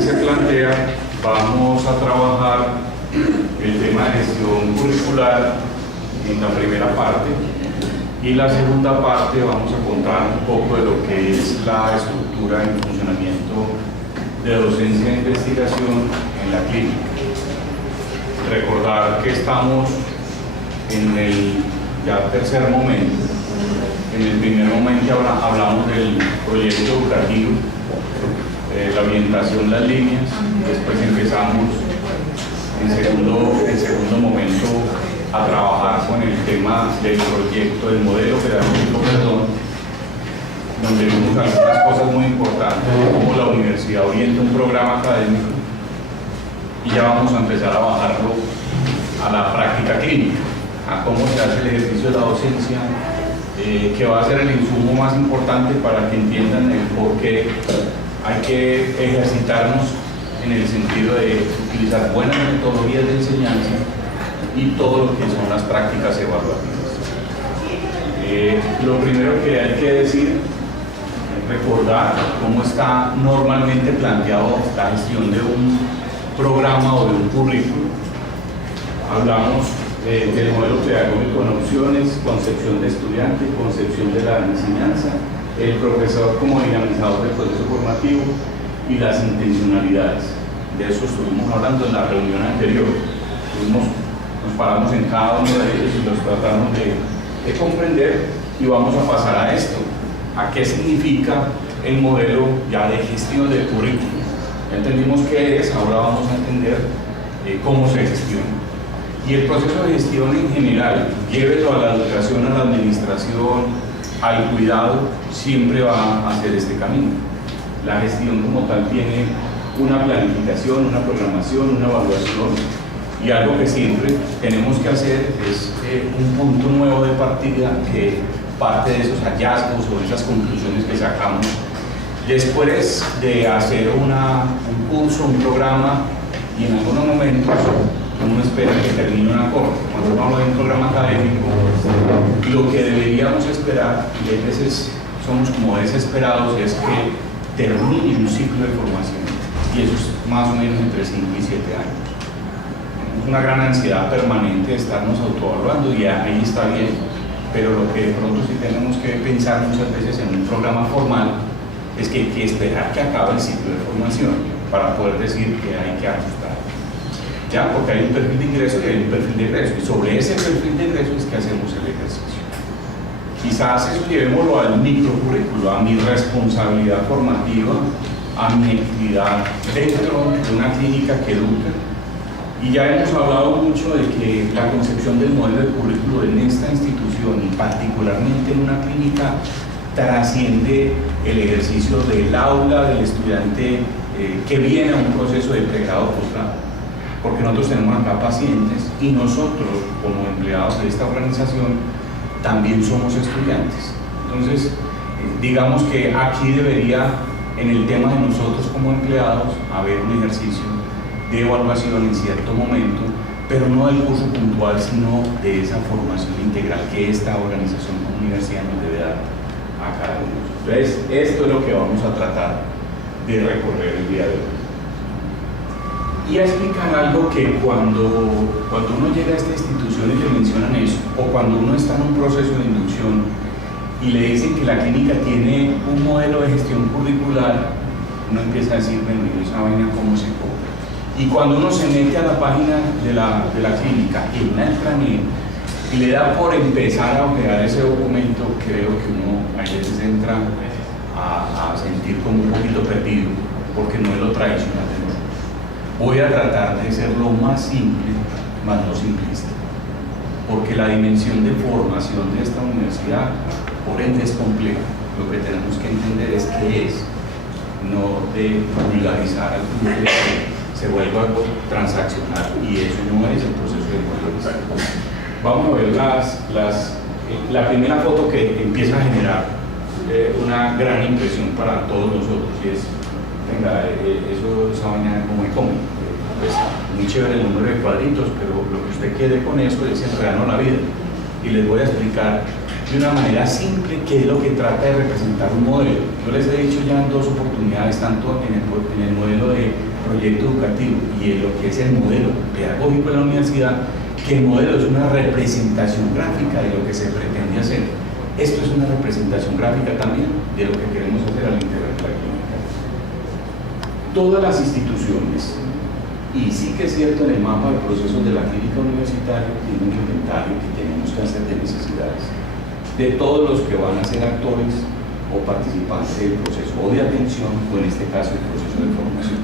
que se plantea, vamos a trabajar el tema de gestión curricular en la primera parte, y la segunda parte vamos a contar un poco de lo que es la estructura y funcionamiento de docencia e investigación en la clínica. Recordar que estamos en el ya tercer momento. En el primer momento hablamos del proyecto educativo, la orientación, las líneas. Después empezamos en segundo momento a trabajar con el tema del proyecto, del modelo pedagógico, donde vimos algunas cosas muy importantes, como la universidad orienta un programa académico, y ya vamos a empezar a bajarlo a la práctica clínica, a cómo se hace el ejercicio de la docencia, que va a ser el insumo más importante para que entiendan el por qué hay que ejercitarnos en el sentido de utilizar buenas metodologías de enseñanza y todo lo que son las prácticas evaluativas. Lo primero que hay que decir, recordar cómo está normalmente planteado la gestión de un programa o de un currículo. Hablamos del modelo pedagógico en opciones, concepción de estudiante, concepción de la enseñanza, el profesor como dinamizador del proceso formativo y las intencionalidades. De eso estuvimos hablando en la reunión anterior. Nos paramos en cada uno de ellos y los tratamos de comprender, y vamos a pasar a esto, a qué significa el modelo ya de gestión del currículo. Ya entendimos qué es, ahora vamos a entender cómo se gestiona. Y el proceso de gestión en general, llévelo a la educación, a la administración, al cuidado, siempre va a hacer este camino. La gestión como tal tiene una planificación, una programación, una evaluación, y algo que siempre tenemos que hacer es un punto nuevo de partida que parte de esos hallazgos o de esas conclusiones que sacamos después de hacer un curso, un programa, y en algunos momentos uno espera que termine una corte. Cuando uno habla de un programa académico, lo que deberíamos esperar, y a veces somos como desesperados, es que termine un ciclo de formación, y eso es más o menos entre 5 y 7 años. Tenemos una gran ansiedad permanente de estarnos autoevaluando, y ahí está bien, pero lo que de pronto sí tenemos que pensar muchas veces en un programa formal es que hay que esperar que acabe el ciclo de formación para poder decir que hay que ajustar. Ya, porque hay un perfil de ingreso y hay un perfil de egreso, y sobre ese perfil de ingreso es que hacemos el ejercicio. Quizás eso llevémoslo al microcurrículo, a mi responsabilidad formativa, a mi actividad dentro de una clínica que educa. Y ya hemos hablado mucho de que la concepción del modelo de currículo en esta institución, y particularmente en una clínica, trasciende el ejercicio del aula, del estudiante que viene a un proceso de pregrado o posgrado. Porque nosotros tenemos acá pacientes, y nosotros como empleados de esta organización también somos estudiantes. Entonces, digamos que aquí debería, en el tema de nosotros como empleados, haber un ejercicio de evaluación en cierto momento, pero no del curso puntual, sino de esa formación integral que esta organización como universidad nos debe dar a cada uno. Entonces, esto es lo que vamos a tratar de recorrer el día de hoy. Y a explicar algo que cuando uno llega a esta institución y le mencionan eso, o cuando uno está en un proceso de inducción y le dicen que la clínica tiene un modelo de gestión curricular, uno empieza a decir, bueno, ¿y esa vaina cómo se cobra? Y cuando uno se mete a la página de la clínica y una intranet y le da por empezar a ojear ese documento, creo que uno a veces entra a sentir como un poquito perdido, porque no es lo tradicional de nosotros. Voy a tratar de ser lo más simple, más no simplista, porque la dimensión de formación de esta universidad, por ende, es compleja. Lo que tenemos que entender es qué es, no de vulgarizar al punto de que se vuelva algo transaccional, y eso no es el proceso de modernización. Vamos a ver la primera foto que empieza a generar una gran impresión para todos nosotros, y es, venga, esa vaina como muy cómico, pues muy chévere el número de cuadritos, pero lo que usted quiere con eso es enredarnos la vida, y les voy a explicar de una manera simple qué es lo que trata de representar un modelo. Yo les he dicho ya en 2 oportunidades, tanto en el modelo de proyecto educativo y en lo que es el modelo pedagógico de la universidad, que el modelo es una representación gráfica de lo que se pretende hacer. Esto es una representación gráfica también de lo que queremos hacer al interior de la clínica. Todas las instituciones, y sí que es cierto en el mapa de procesos de la clínica universitaria, tiene un inventario que tenemos que hacer de necesidades de todos los que van a ser actores o participantes del proceso o de atención, o en este caso el proceso de formación.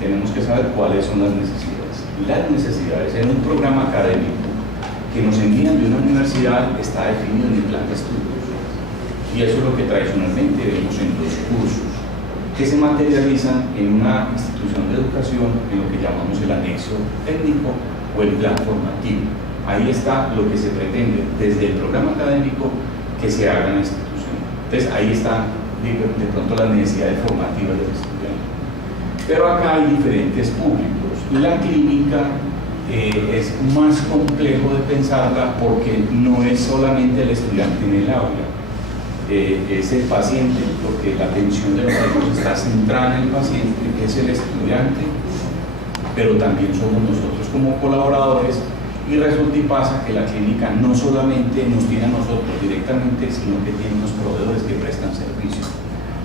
Tenemos que saber cuáles son las necesidades. Las necesidades en un programa académico que nos envían de una universidad está definido en el plan de estudios, y eso es lo que tradicionalmente vemos en los cursos que se materializan en una institución de educación en lo que llamamos el anexo técnico o el plan formativo. Ahí está lo que se pretende desde el programa académico que se haga en la institución. Entonces ahí están de pronto las necesidades formativas del estudiante. Pero acá hay diferentes públicos. La clínica es más complejo de pensarla porque no es solamente el estudiante en el aula, es el paciente, porque la atención de nosotros está centrada en el paciente, que es el estudiante, pero también somos nosotros como colaboradores, y resulta y pasa que la clínica no solamente nos tiene a nosotros directamente, sino que tiene unos proveedores que prestan servicios.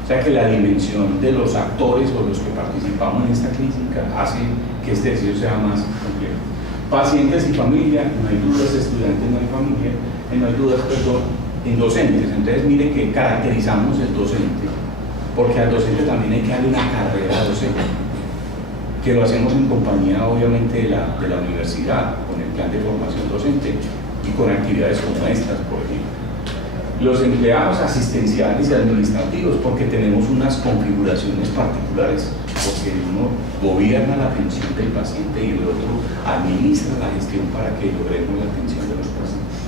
O sea que la dimensión de los actores o los que participamos en esta clínica hace que este ejercicio sea más complejo. Pacientes y familia, no hay dudas, estudiantes no hay familia, no hay dudas, perdón, en docentes. Entonces mire que caracterizamos el docente, porque al docente también hay que darle una carrera docente, que lo hacemos en compañía obviamente de la universidad, con el plan de formación docente y con actividades como estas, por ejemplo. Los empleados asistenciales y administrativos, porque tenemos unas configuraciones particulares, porque uno gobierna la atención del paciente y el otro administra la gestión para que logremos la atención de los pacientes.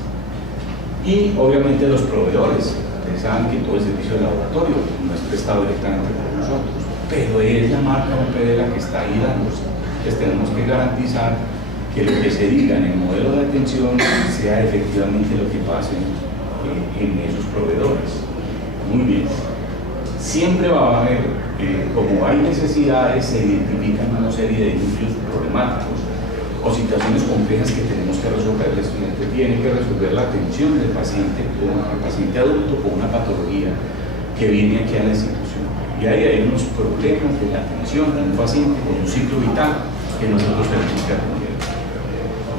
Y obviamente los proveedores. Ustedes saben que todo el servicio de laboratorio no es prestado directamente por nosotros, pero es la marca UPD la que está ahí dándose. Entonces tenemos que garantizar que lo que se diga en el modelo de atención sea efectivamente lo que pase en esos proveedores. Muy bien. Siempre va a haber, como hay necesidades, se identifican una serie de núcleos problemáticos o situaciones complejas que tenemos que resolver. El estudiante tiene que resolver la atención del paciente, el paciente adulto con una patología que viene aquí a la institución. Y ahí hay unos problemas de la atención de un paciente con un ciclo vital que nosotros tenemos que atender.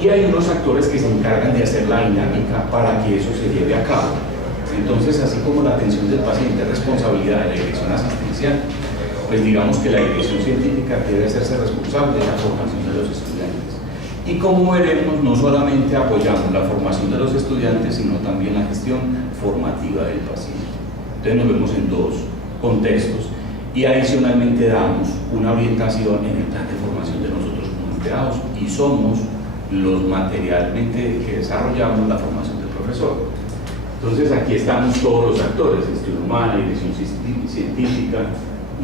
Y hay unos actores que se encargan de hacer la dinámica para que eso se lleve a cabo. Entonces, así como la atención del paciente es responsabilidad de la dirección asistencial, pues digamos que la dirección científica debe hacerse responsable de la formación de los estudiantes. Y como veremos, no solamente apoyamos la formación de los estudiantes, sino también la gestión formativa del paciente. Entonces nos vemos en dos contextos y adicionalmente damos una orientación en el plan de formación de nosotros como empleados y somos los materialmente que desarrollamos la formación del profesor. Entonces aquí estamos todos los actores, gestión humana, dirección científica,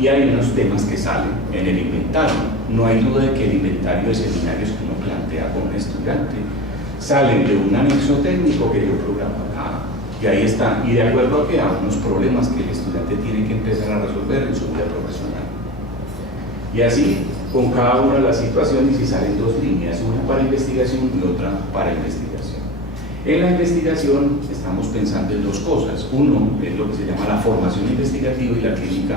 y hay unos temas que salen en el inventario. No hay duda de que el inventario de seminarios que uno plantea con un estudiante salen de un anexo técnico que yo programo acá, y ahí está, y de acuerdo a que hay unos problemas que el estudiante tiene que empezar a resolver en su vida profesional. Y así con cada una de las situaciones y salen dos líneas, una para investigación y otra para investigación. En la investigación estamos pensando en dos cosas. Uno es lo que se llama la formación investigativa, y la clínica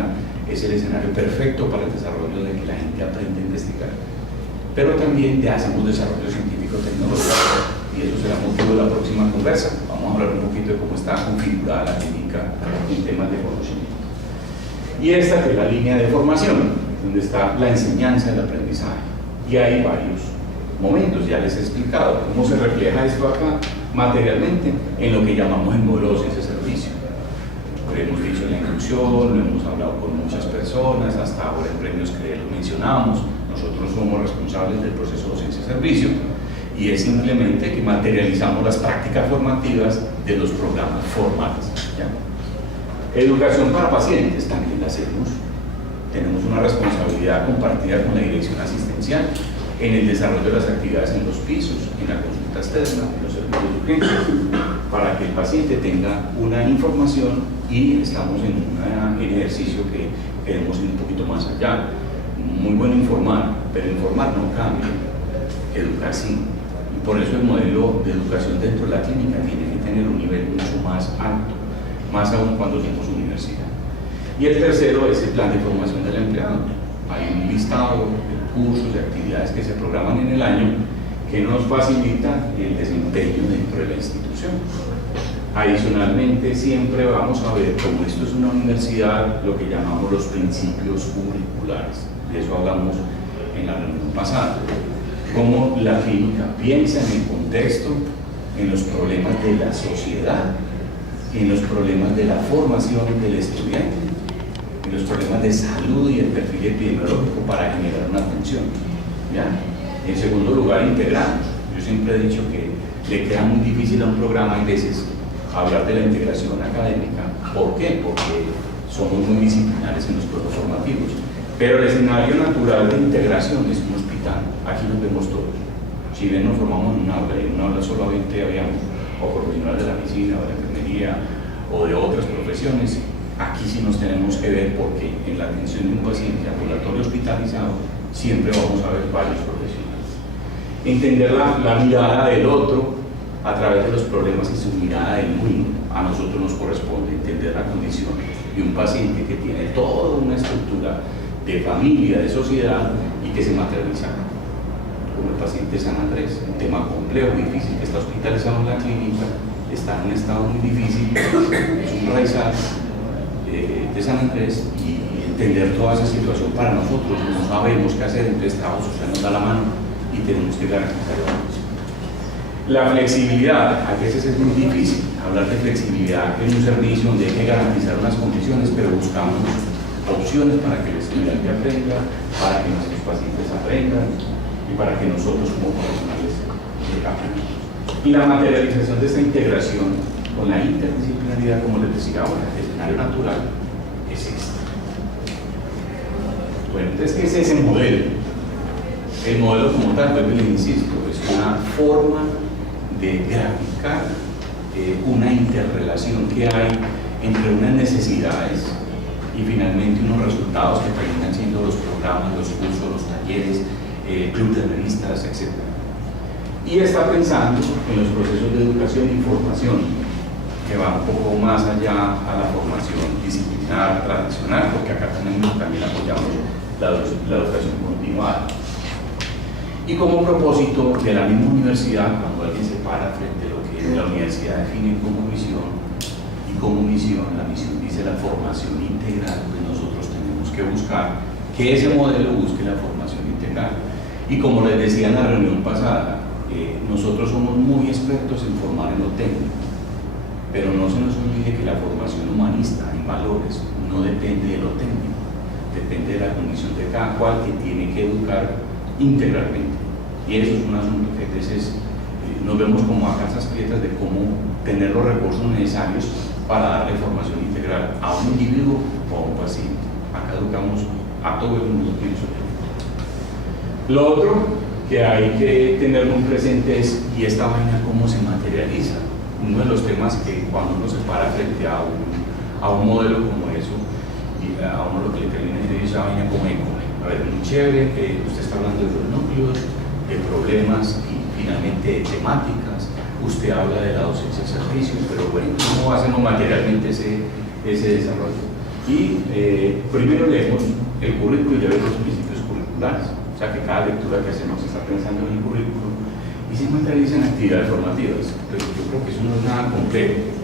es el escenario perfecto para el desarrollo de que la gente aprenda a investigar. Pero también ya hacemos desarrollo científico-tecnológico, y eso será motivo de la próxima conversa. Vamos a hablar un poquito de cómo está configurada la clínica en temas de conocimiento. Y esta que es la línea de formación, donde está la enseñanza y el aprendizaje. Y hay varios momentos, ya les he explicado cómo se refleja esto acá materialmente en lo que llamamos el modelo de ciencia-servicio. Lo hemos dicho en la inducción, lo hemos hablado con muchas personas, hasta ahora en premios que lo mencionamos. Nosotros somos responsables del proceso de ciencia-servicio y es simplemente que materializamos las prácticas formativas de los programas formales. ¿Ya? Educación para pacientes también la hacemos. Tenemos una responsabilidad compartida con la dirección asistencial en el desarrollo de las actividades en los pisos, en la consulta externa, en los servicios de urgencia, para que el paciente tenga una información, y estamos en un ejercicio que queremos ir un poquito más allá. muy bueno informar, pero informar no cambia, educar sí. Y por eso el modelo de educación dentro de la clínica tiene que tener un nivel mucho más alto, más aún cuando tenemos universidad. Y el tercero es el plan de formación del empleado. Hay un listado de cursos, de actividades que se programan en el año que nos facilita el desempeño dentro de la institución. Adicionalmente, siempre vamos a ver, como esto es una universidad, lo que llamamos los principios curriculares. De eso hablamos en la reunión pasada. Cómo la clínica piensa en el contexto, en los problemas de la sociedad, en los problemas de la formación del estudiante, en los problemas de salud y el perfil epidemiológico para generar una atención. ¿Ya? En segundo lugar, integramos. Yo siempre he dicho que le queda muy difícil a un programa a veces hablar de la integración académica. ¿Por qué? Porque somos muy disciplinares en los procesos formativos. Pero el escenario natural de integración es un hospital. Aquí nos vemos todos. Si bien nos formamos en un aula, y en un aula solamente habíamos o profesionales de la medicina, o de la enfermería, o de otras profesiones, aquí sí nos tenemos que ver porque en la atención de un paciente ambulatorio hospitalizado siempre vamos a ver varios profesionales. Entender la mirada del otro a través de los problemas y su mirada del mundo. A nosotros nos corresponde entender la condición de un paciente que tiene toda una estructura de familia, de sociedad y que se materializa como el paciente de San Andrés, un tema complejo, difícil, que está hospitalizado en la clínica, está en un estado muy difícil, es un raizal de San Andrés, y entender toda esa situación para nosotros, no sabemos qué hacer, entonces Trabajo Social nos da la mano y tenemos que garantizar eso. La flexibilidad, a veces es muy difícil hablar de flexibilidad en un servicio donde hay que garantizar unas condiciones, pero buscamos opciones para que el estudiante aprenda, para que nuestros pacientes aprendan y para que nosotros como profesionales aprendamos. Y la materialización de esta integración con la interdisciplinaridad, como les decía ahora, el escenario natural es este. Bueno, entonces, ¿qué es ese modelo? El modelo como tal, pues les insisto, es una forma de graficar una interrelación que hay entre unas necesidades y finalmente unos resultados que terminan siendo los programas, los cursos, los talleres, club de revistas, etc. Y está pensando en los procesos de educación y formación, que va un poco más allá a la formación disciplinar tradicional, porque acá también apoyamos la educación continuada. Y como propósito de la misma universidad, cuando alguien se para frente a lo que la universidad define como misión, y como misión, la misión dice la formación integral, pues nosotros tenemos que buscar que ese modelo busque la formación integral. Y como les decía en la reunión pasada, nosotros somos muy expertos en formar en lo técnico, pero no se nos olvide que la formación humanista en valores no depende de lo técnico, depende de la condición de cada cual que tiene que educar integralmente. Y eso es un asunto que a veces nos vemos como a casas prietas de cómo tener los recursos necesarios para darle formación integral a un individuo o a un paciente. Acá educamos a todo el mundo, pienso yo. Lo otro que hay que tener muy presente es, ¿y esta vaina cómo se materializa? Uno de los temas que cuando uno se para frente a un modelo como eso, y a uno lo que le termina es esa vaina como a ver, muy chévere, usted está hablando de los núcleos, de problemas y finalmente de temáticas, usted habla de la docencia de servicio, pero bueno, ¿cómo hacemos materialmente ese desarrollo? Y primero leemos el currículo y ya vemos los principios curriculares, o sea que cada lectura que hacemos está pensando en el currículo y se materializa en actividades formativas. Pero yo creo que eso no es nada complejo.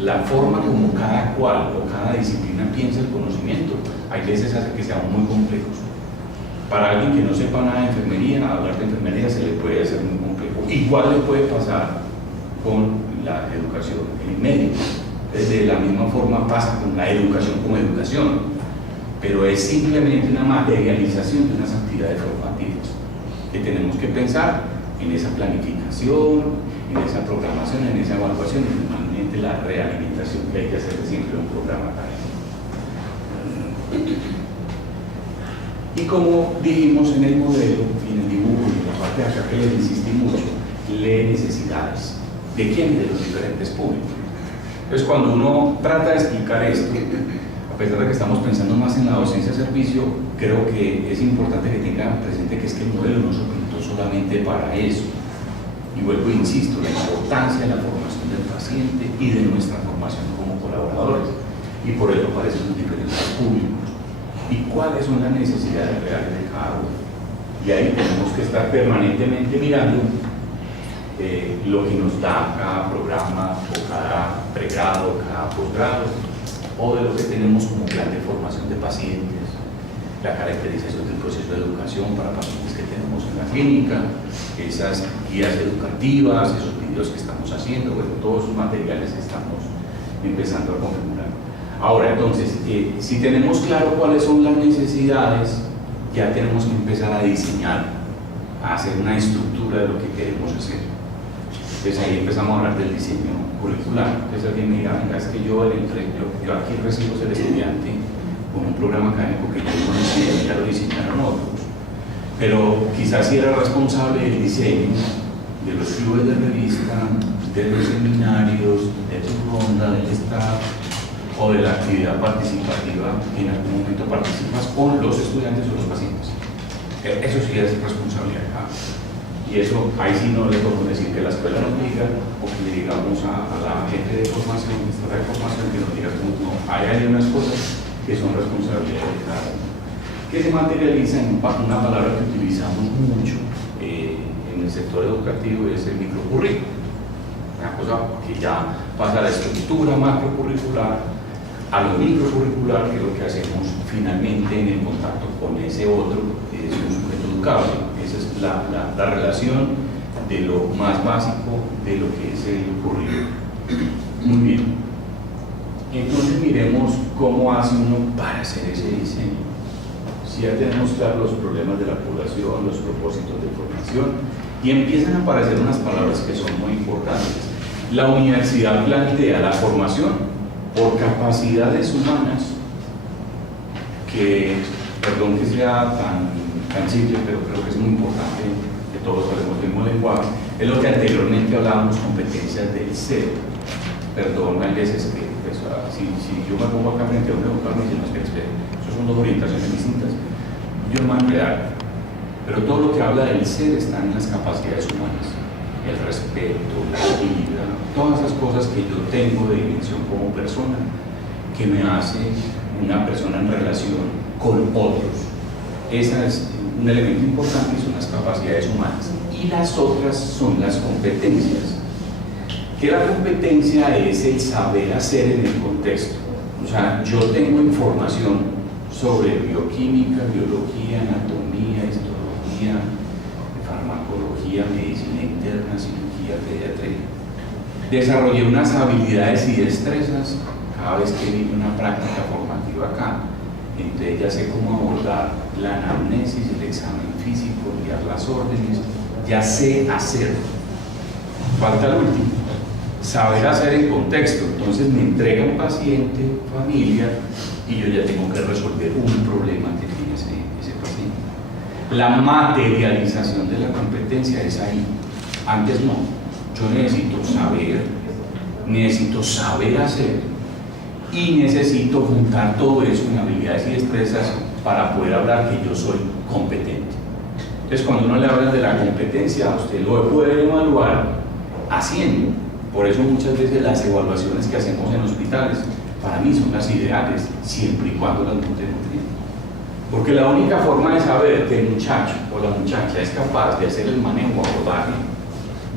La forma como cada cual o cada disciplina piensa el conocimiento, hay veces hace que sean muy complejos. Para alguien que no sepa nada de enfermería, hablar de enfermería se le puede hacer muy complejo. Igual le puede pasar con la educación en médico. De la misma forma pasa con la educación como educación, pero es simplemente una materialización de unas actividades formativas que tenemos que pensar en esa planificación, en esa programación, en esa evaluación y finalmente la realimentación que hay que hacer siempre en un programa académico. Y como dijimos en el modelo y en el dibujo y en la parte de acá que les insistí mucho, lee necesidades. ¿De quién? De los diferentes públicos. Entonces cuando uno trata de explicar esto, pesar de que estamos pensando más en la docencia servicio, creo que es importante que tengan presente que es que el modelo no se pintó solamente para eso. Y vuelvo e insisto, la importancia de la formación del paciente y de nuestra formación como colaboradores. Y por ello aparecen los diferentes públicos. ¿Y cuáles son las necesidades reales de cada uno? Y ahí tenemos que estar permanentemente mirando lo que nos da cada programa o cada pregrado, cada posgrado, o de lo que tenemos como plan de formación de pacientes, la caracterización del proceso de educación para pacientes que tenemos en la clínica, esas guías educativas, esos videos que estamos haciendo, bueno, todos esos materiales que estamos empezando a configurar. Ahora, entonces, si tenemos claro cuáles son las necesidades, ya tenemos que empezar a diseñar, a hacer una estructura de lo que queremos hacer. Entonces ahí empezamos a hablar del diseño curricular. Entonces alguien me dirá, venga, es que yo aquí recibo ser estudiante con un programa académico que yo no diseñé, ya lo diseñaron otros. Pero quizás si era responsable del diseño de los clubes de revista, de los seminarios, de tu ronda, del staff o de la actividad participativa que en algún momento participas con los estudiantes o los pacientes. Eso sí es responsabilidad. Y eso, ahí sí no le podemos decir que la escuela nos diga o que le digamos a la gente de formación, que está de formación, que nos diga como no. Hay unas cosas que son responsabilidad de cada uno. Que se materializa en una palabra que utilizamos mucho en el sector educativo, es el microcurrículo. Una cosa que ya pasa a la estructura macrocurricular a lo microcurricular, que es lo que hacemos finalmente en el contacto con ese otro, es un sujeto educable. Esa es la relación de lo más básico de lo que es el currículo. Muy bien. Entonces miremos cómo hace uno para hacer ese diseño. Si ya tenemos claros los problemas de la población, los propósitos de formación, y empiezan a aparecer unas palabras que son muy importantes. La universidad plantea la formación por capacidades humanas, que, perdón que sea tan simple, pero creo que es muy importante que todos hablemos del mismo lenguaje, es lo que anteriormente hablábamos, competencias del ser. Perdón, hay veces que, pues, si yo me pongo acá frente a un educador y me dicen, no, espera, eso son dos orientaciones distintas, yo me enredar. Pero todo lo que habla del ser está en las capacidades humanas, el respeto, la vida, todas esas cosas que yo tengo de dimensión como persona, que me hace una persona en relación con otros. Ese es un elemento importante y son las capacidades humanas. Y las otras son las competencias. Que la competencia es el saber hacer en el contexto. O sea, yo tengo información sobre bioquímica, biología, anatomía, histología, farmacología, medicina interna, cirugía, pediatría. Desarrollé unas habilidades y destrezas cada vez que vive una práctica formativa acá. Entre ellas sé cómo abordar la anamnesis, el examen físico, enviar las órdenes, ya sé hacer. Falta el último, saber hacer en contexto. Entonces me entrega un paciente, familia, y yo ya tengo que resolver un problema que tiene ese paciente. La materialización de la competencia es ahí. Antes no. Yo necesito saber hacer y necesito juntar todo eso en habilidades y destrezas para poder hablar que yo soy competente. Entonces, cuando uno le habla de la competencia, usted lo puede evaluar haciendo. Por eso muchas veces las evaluaciones que hacemos en hospitales para mí son las ideales, siempre y cuando las montemos bien. Porque la única forma de saber que el muchacho o la muchacha es capaz de hacer el manejo abordaje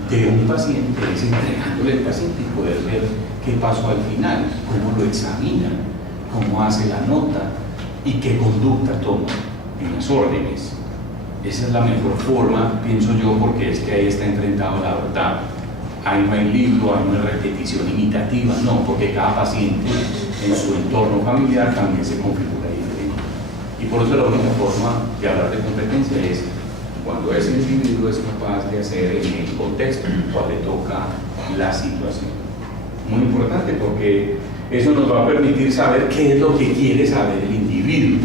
de un paciente es entregándole al paciente y poder ver qué pasó al final, cómo lo examina, cómo hace la nota y qué conducta toma en las órdenes. Esa es la mejor forma, pienso yo, porque es que ahí está enfrentado la verdad. Ahí no hay libro, ahí no hay repetición imitativa, no, porque cada paciente en su entorno familiar también se configura diferente. Y por eso la única forma de hablar de competencia es cuando ese individuo es capaz de hacer en el contexto en el cual le toca la situación. Muy importante, porque eso nos va a permitir saber qué es lo que quiere saber el individuo,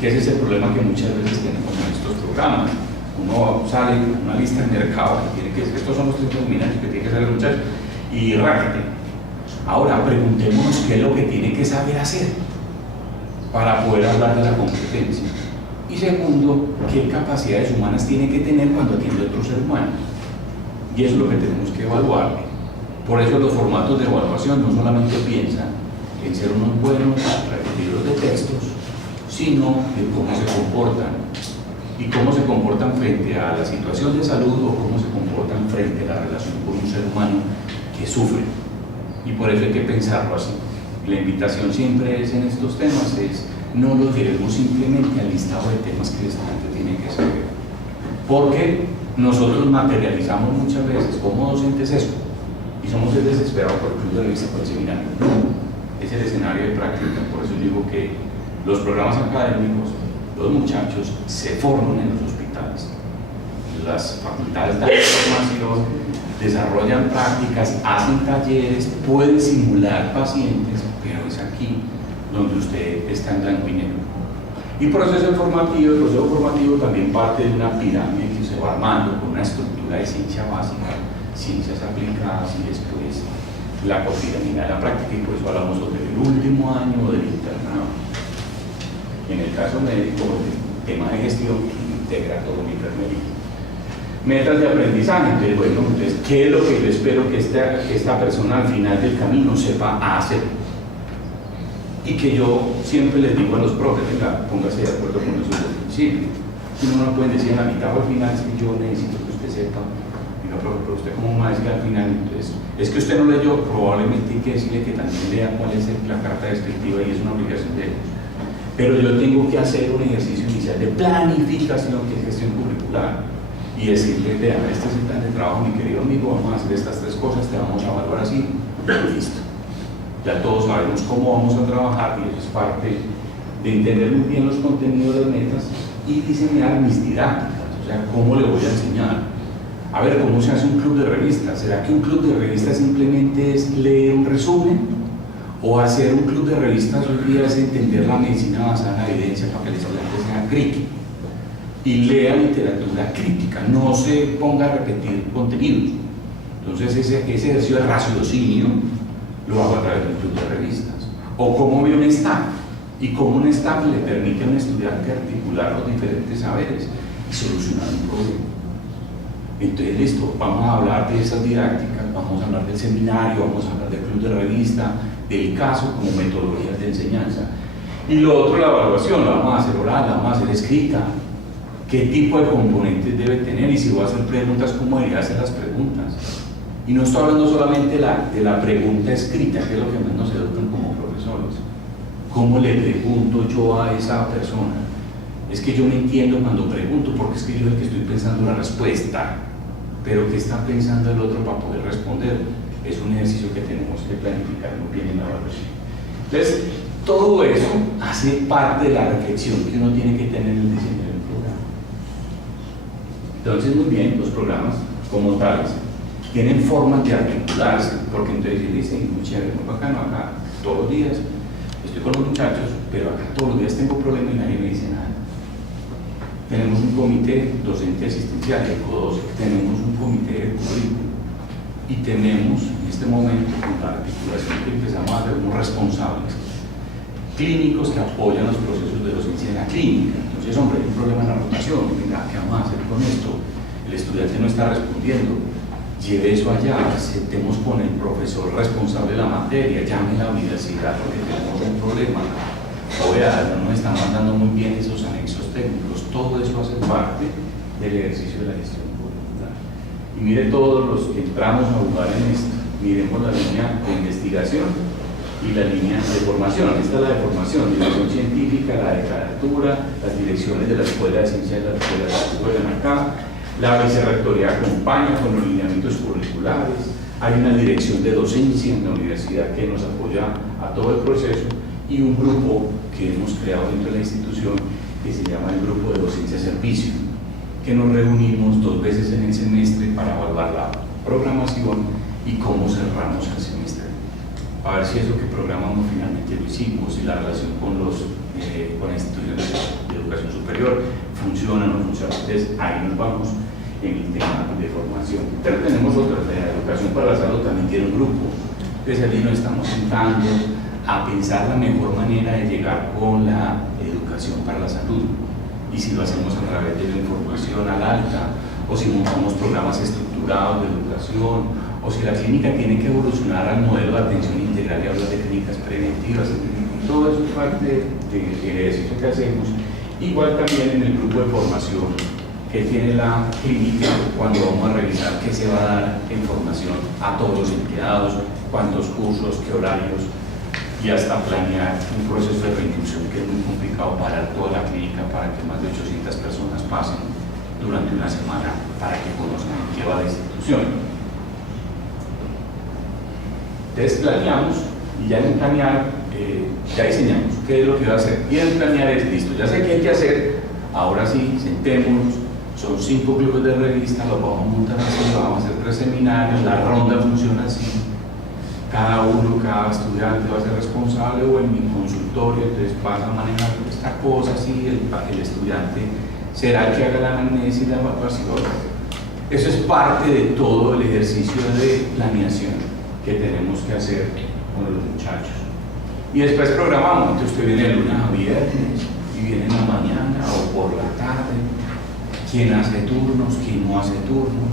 que ese es el problema que muchas veces tenemos en estos programas. Uno sale con una lista de mercado que tiene que decir, estos son los 30 dominantes que tiene que saber el muchacho, y rácate. Ahora preguntémonos qué es lo que tiene que saber hacer. para poder hablar de la competencia. Y segundo, qué capacidades humanas tiene que tener cuando atiende a otro ser humano. Y eso es lo que tenemos que evaluar. Por eso los formatos de evaluación no solamente piensan en ser unos buenos repetidores de textos, sino en cómo se comportan. Y cómo se comportan frente a la situación de salud o cómo se comportan frente a la relación con un ser humano que sufre. Y por eso hay que pensarlo así. La invitación siempre es en estos temas, es no los llevemos simplemente al listado de temas que el estudiante tiene que saber. Porque nosotros materializamos muchas veces como docentes eso, y somos desesperados por el punto de vista por el seminario. Es el escenario de práctica, por eso digo que los programas académicos, los muchachos se forman en los hospitales. Las facultades de formación desarrollan prácticas, hacen talleres, pueden simular pacientes, pero es aquí donde usted está en blanco y negro. Y proceso formativo, el proceso formativo también parte de una pirámide que se va armando con una estructura de ciencia básica, ciencias aplicadas y después la cotidianidad de la práctica, y por eso hablamos sobre el último año del internado. En el caso médico, el tema de gestión integra todo mi enfermería. Metas de aprendizaje, entonces, bueno, entonces, ¿qué es lo que yo espero que esta persona al final del camino sepa hacer? Y que yo siempre les digo a los profes, venga, póngase de acuerdo con esos dos principios. Uno no puede decir en la mitad o al final, si yo necesito que usted sepa, diga, profe, pero usted como maestro al final, entonces, es que usted no leyó, probablemente hay que decirle que también lea cuál es la carta descriptiva y es una obligación de ellos. Pero yo tengo que hacer un ejercicio inicial de planificación, que es gestión curricular, y decirle, vea, este es el plan de trabajo, mi querido amigo, vamos a hacer estas tres cosas, te vamos a evaluar así, listo. Ya todos sabemos cómo vamos a trabajar y eso es parte de entender muy bien los contenidos de las metas y diseñar mis didácticas, o sea, cómo le voy a enseñar. A ver, ¿cómo se hace un club de revistas? ¿Será que un club de revistas simplemente es leer un resumen? ¿O hacer un club de revistas hoy día es entender la medicina basada en la evidencia para que el estudiante sea crítico y lea literatura crítica, no se ponga a repetir contenidos? Entonces ese ejercicio de raciocinio lo hago a través de un club de revistas. O cómo ve un staff y cómo un staff le permite a un estudiante articular los diferentes saberes y solucionar un problema. Entonces, listo, vamos a hablar de esas didácticas, vamos a hablar del seminario, vamos a hablar del club de revista, del caso como metodologías de enseñanza. Y lo otro, la evaluación, la vamos a hacer oral, la vamos a hacer escrita. ¿Qué tipo de componentes debe tener? Y si voy a hacer preguntas, ¿cómo debería hacer las preguntas? Y no estoy hablando solamente de la pregunta escrita, que es lo que más nos educan como profesores. ¿Cómo le pregunto yo a esa persona? Es que yo me entiendo cuando pregunto, porque es que yo es el que estoy pensando la respuesta, pero ¿qué está pensando el otro para poder responder? Es un ejercicio que tenemos que planificar muy bien en la evaluación. Entonces, todo eso hace parte de la reflexión que uno tiene que tener en el diseño del programa. Entonces, muy bien, los programas como tales tienen formas de articularse, porque entonces dicen, muy chévere, muy bacano, acá todos los días estoy con los muchachos, pero acá todos los días tengo problemas y nadie me dice nada. Tenemos un comité docente asistencial, el CODOS, tenemos un comité de currículum y tenemos en este momento, con la articulación que empezamos a hacer, unos responsables clínicos que apoyan los procesos de docencia en la clínica. Entonces, hombre, hay un problema en la rotación, venga, ¿qué vamos a hacer con esto? El estudiante no está respondiendo, lleve eso allá, sentemos con el profesor responsable de la materia, llame a la universidad porque tenemos un problema, o vea, no nos están mandando muy bien esos anexos técnicos. Todo eso hace parte del ejercicio de la gestión curricular. Y mire todos los que entramos a jugar en esto, miremos la línea de investigación y la línea de formación. Esta es la de formación, dirección científica, la de literatura, las direcciones de la Escuela de Ciencias y la Escuela de Escuela acá. La vicerrectoría acompaña con los lineamientos curriculares, hay una dirección de docencia en la universidad que nos apoya a todo el proceso y un grupo que hemos creado dentro de la institución que se llama el Grupo de Docencia Servicio, que nos reunimos 2 veces en el semestre para evaluar la programación y cómo cerramos el semestre, a ver si eso que programamos finalmente lo hicimos y la relación con las instituciones de educación superior funciona o no funciona. Entonces ahí nos vamos en el tema de formación. Pero tenemos otra, la educación para la salud también tiene un grupo, entonces allí nos estamos sentando a pensar la mejor manera de llegar con la educación para la salud. Y si lo hacemos a través de la información al alta, o si montamos programas estructurados de educación, o si la clínica tiene que evolucionar al modelo de atención integral y hablar de clínicas preventivas, todo eso es parte del ejercicio que hacemos. Igual también en el grupo de formación que tiene la clínica, cuando vamos a revisar qué se va a dar en formación a todos los empleados, cuántos cursos, qué horarios, y hasta planear un proceso de reinducción que es muy complicado para toda la clínica, para que más de 800 personas pasen durante una semana para que conozcan qué va la institución. Entonces planeamos, y ya en planear, ya diseñamos qué es lo que va a hacer. Y en planear es listo, ya sé qué hay que hacer, ahora sí, sentémonos, son 5 clubes de revista, los vamos a montar así, vamos a hacer 3 seminarios, la ronda funciona así. Cada estudiante va a ser responsable, o en mi consultorio, entonces vas a manejar esta cosa así, el estudiante será el que haga la anamnesis y la evaluación. Eso es parte de todo el ejercicio de planeación que tenemos que hacer con los muchachos. Y después programamos, entonces usted viene de lunes a viernes, y viene en la mañana o por la tarde, quién hace turnos, quién no hace turnos,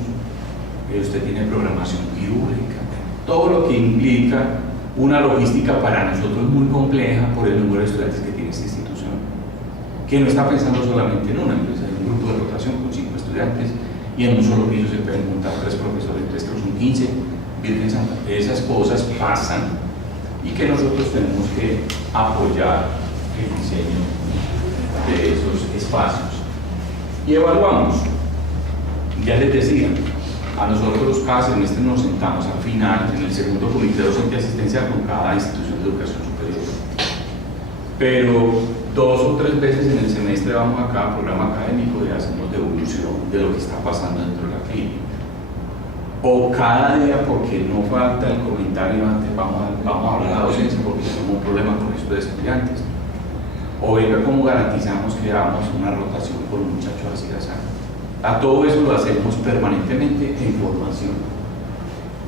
usted tiene programación quirúrgica, todo lo que implica una logística para nosotros muy compleja por el número de estudiantes que tiene esta institución, que no está pensando solamente en una empresa, hay un grupo de rotación con 5 estudiantes y en un solo piso se pueden montar 3 profesores, entonces son 15, Virgen Santa. Esas cosas pasan y que nosotros tenemos que apoyar el diseño de esos espacios. Y evaluamos, ya les decía, a nosotros cada semestre nos sentamos al final en el segundo comité docente de asistencia con cada institución de educación superior, pero 2 o 3 veces en el semestre vamos a cada programa académico y hacemos devolución de lo que está pasando dentro de la clínica, o cada día, porque no falta el comentario antes, vamos a hablar de la docencia porque tenemos un problema con esto de estudiantes, o venga, cómo garantizamos que hagamos una rotación con un muchacho así de así. A todo eso lo hacemos permanentemente en formación.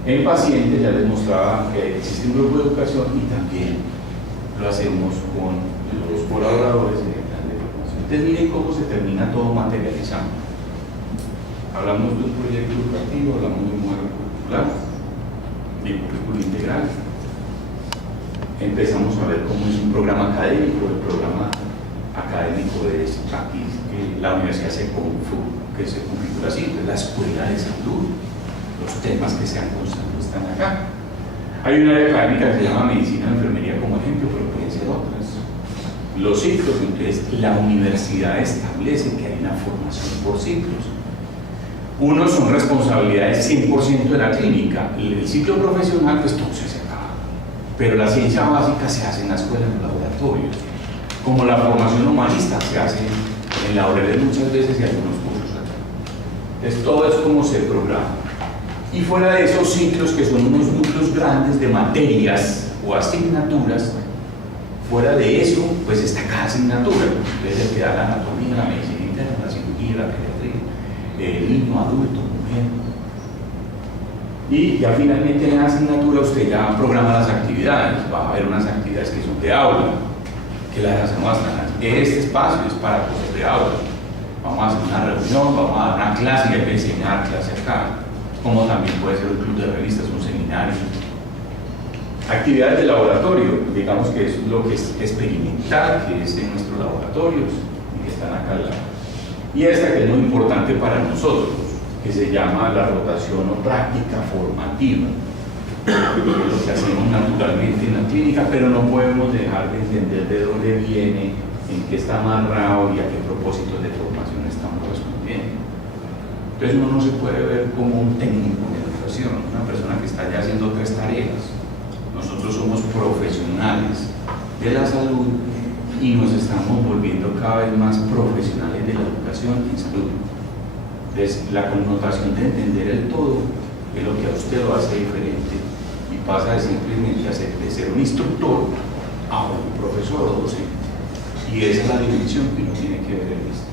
En pacientes ya les mostraba que existe un grupo de educación y también lo hacemos con los colaboradores en el plan de formación. Entonces miren cómo se termina todo materializando. Hablamos de un proyecto educativo, hablamos de un modelo curricular, de currículo integral. Empezamos a ver cómo es un programa académico. El programa académico es aquí, la universidad se configura así, la escuela de salud, los temas que se han constado están acá. Hay una área académica que se llama medicina y enfermería como ejemplo, pero pueden ser otras. Los ciclos, entonces la universidad establece que hay una formación por ciclos. Unos son responsabilidades 100% de la clínica, el ciclo profesional pues todo se acaba, pero la ciencia básica se hace en la escuela, en los laboratorios, como la formación humanista se hace en la Laurel muchas veces y algunos cursos acá. Entonces todo es como se programa. Y fuera de esos ciclos, que son unos núcleos grandes de materias o asignaturas, fuera de eso pues está cada asignatura. Entonces se queda la anatomía, la medicina interna, la cirugía, la pediatría, el niño, adulto, mujer. Y ya finalmente en la asignatura usted ya programa las actividades. Va a haber unas actividades que son de aula, que las hacemos hasta este espacio es para cosas de aula. Vamos a hacer una reunión, vamos a dar una clase y hay que enseñar clase acá, como también puede ser un club de revistas, un seminario. Actividades de laboratorio, digamos que es lo que es experimental, que es en nuestros laboratorios y que están acá al lado. Y esta que es muy importante para nosotros, que se llama la rotación o práctica formativa, lo que hacemos naturalmente en la clínica, pero no podemos dejar de entender de dónde viene, en qué está amarrado y a qué propósitos de formación estamos respondiendo. Entonces uno no se puede ver como un técnico de educación, una persona que está ya haciendo 3 tareas. Nosotros somos profesionales de la salud y nos estamos volviendo cada vez más profesionales de la educación en salud. Entonces la connotación de entender el todo es lo que a usted lo hace diferente y pasa de simplemente de ser un instructor a un profesor o docente. Y esa es la dimensión que uno tiene que ver en esto.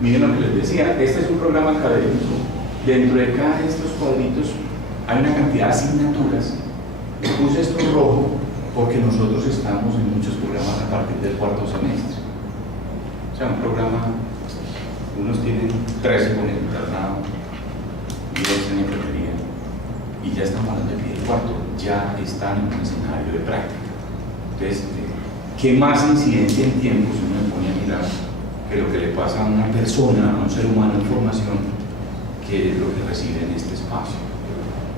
Miren lo que les decía, este es un programa académico. Dentro de cada de estos cuadritos hay una cantidad de asignaturas Puse esto en rojo porque nosotros estamos en muchos programas a partir del cuarto semestre. O sea, un programa, unos tienen 13 con el internado, 10 en enfermería, y ya estamos hablando de que el cuarto ya están en un escenario de práctica. Entonces, ¿qué más incidencia en tiempo si uno se pone a mirar que lo que le pasa a una persona, a un ser humano en formación, que es lo que recibe en este espacio?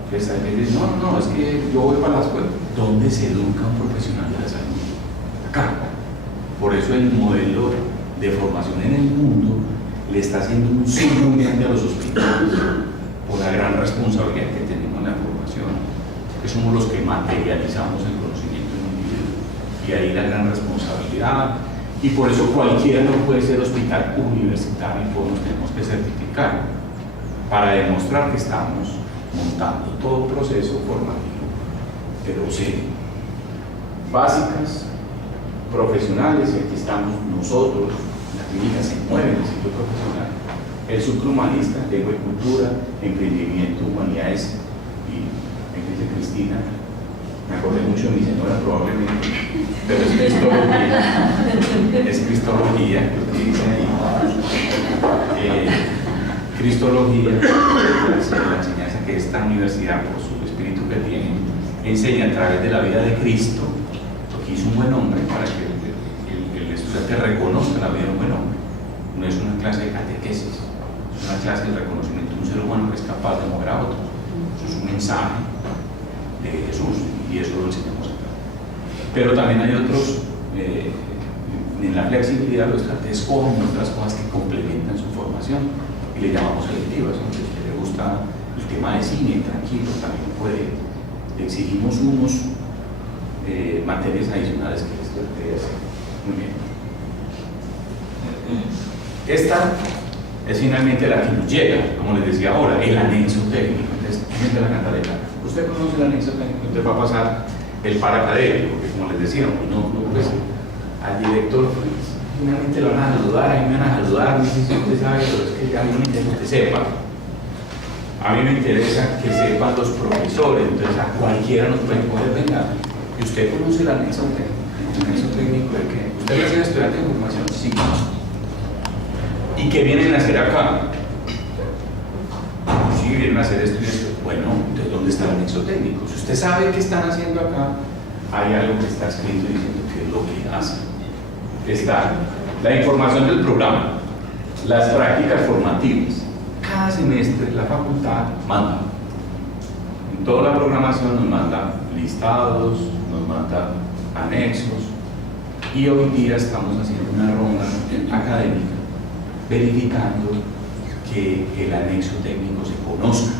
Entonces, a veces, no, es que yo voy para la escuela. ¿Dónde se educa un profesional de la salud? Acá. Por eso el modelo de formación en el mundo le está haciendo un zoom muy grande a los hospitales por la gran responsabilidad que tenemos en la formación, que somos los que materializamos el conocimiento en un individuo, y ahí la gran responsabilidad, y por eso cualquiera no puede ser hospital universitario, y todos nos tenemos que certificar para demostrar que estamos montando todo un proceso formativo, pero serio, básicas, profesionales, y aquí estamos nosotros. La clínica se mueve en el ciclo profesional, el ciclo humanista, lengua y cultura, emprendimiento, humanidades, y me dice Cristina, me acordé mucho de mi señora probablemente, pero es cristología, lo que dice ahí. Cristología, la enseñanza que esta universidad, por su espíritu que tiene, enseña a través de la vida de Cristo, lo que hizo un buen hombre para que el estudiante reconozca la vida de un buen hombre. No es una clase de catequesis, es una clase de reconocimiento de un ser humano que es capaz de mover a otros. Eso es un mensaje de Jesús y eso lo enseñamos acá. Pero también hay otros, en la flexibilidad los estudiantes escogen otras cosas que complementan su formación y le llamamos selectivas. Si a usted le gusta el tema de cine, tranquilo, también puede. Le exigimos unos materias adicionales que esto debe hacer. Muy bien. Esta es finalmente la que nos llega, como les decía ahora, el anexo técnico. Entonces, mientras la cantaleta, usted conoce el anexo técnico, usted va a pasar el paracadémico, porque como les decíamos, pues, al director, pues, finalmente lo van a saludar, a mí me van a saludar, no sé si usted sabe, pero es que a mí me interesa que usted sepa. A mí me interesa que sepan los profesores, entonces a cualquiera nos pueden poder venga. ¿Y usted conoce el anexo técnico? ¿El anexo técnico de qué? ¿Usted va a ser estudiante de formación? Sí. ¿Y qué vienen a hacer acá? Sí, vienen a hacer esto y esto. Bueno, entonces ¿dónde está el anexo técnico? Si usted sabe qué están haciendo acá, hay algo que está escrito diciendo qué es lo que hacen. Está la información del programa, las prácticas formativas. Cada semestre la facultad manda. En toda la programación nos manda listados, nos manda anexos, y hoy día estamos haciendo una ronda académica verificando que el anexo técnico se conozca.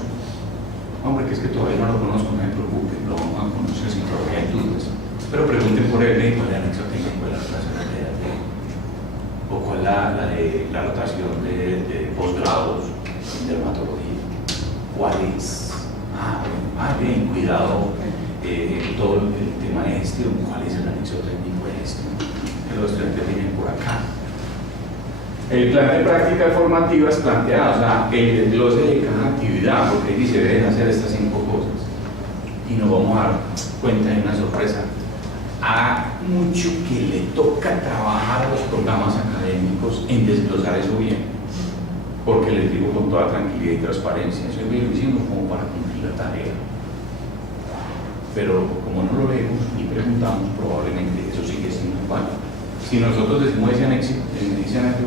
Hombre, que es que todavía no lo conozco, no me preocupe, lo vamos a conocer sin todavía hay dudas. Pero pregunten por él, ¿cuál es el anexo técnico de la rotación de DAT? ¿O cuál es la rotación de posgrados en dermatología? ¿Cuál es? Bien, cuidado, todo el tema de gestión, ¿cuál es el anexo técnico de esto? Que los estudiantes vienen por acá. El plan de prácticas formativas planteado, o sea, el desglose de cada actividad, porque ahí dice, deben hacer estas 5 cosas. Y nos vamos a dar cuenta de una sorpresa. A mucho que le toca trabajar a los programas académicos en desglosar eso bien. Porque les digo con toda tranquilidad y transparencia, eso es bien lo hicimos como para cumplir la tarea. Pero como no lo leemos ni preguntamos, probablemente eso sigue siendo igual. Si nosotros decimos ese anexo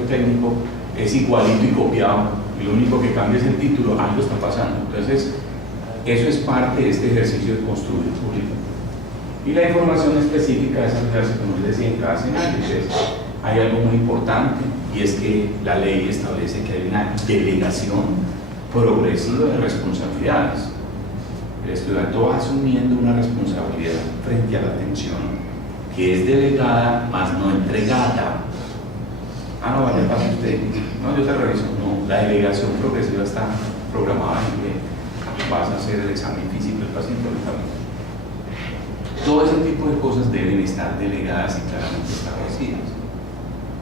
técnico es igualito y copiado, y lo único que cambia es el título, algo está pasando. Entonces, eso es parte de este ejercicio de construir público. Y la información específica es hacerse, como les decía, en cada escenario. Entonces, hay algo muy importante, y es que la ley establece que hay una delegación progresiva de responsabilidades. El estudiante va asumiendo una responsabilidad frente a la atención que es delegada, más no entregada. No, vale, pasa usted. No, yo te reviso. No, la delegación progresiva está programada en que vas a hacer el examen físico del paciente ahorita. Todo ese tipo de cosas deben estar delegadas y claramente establecidas.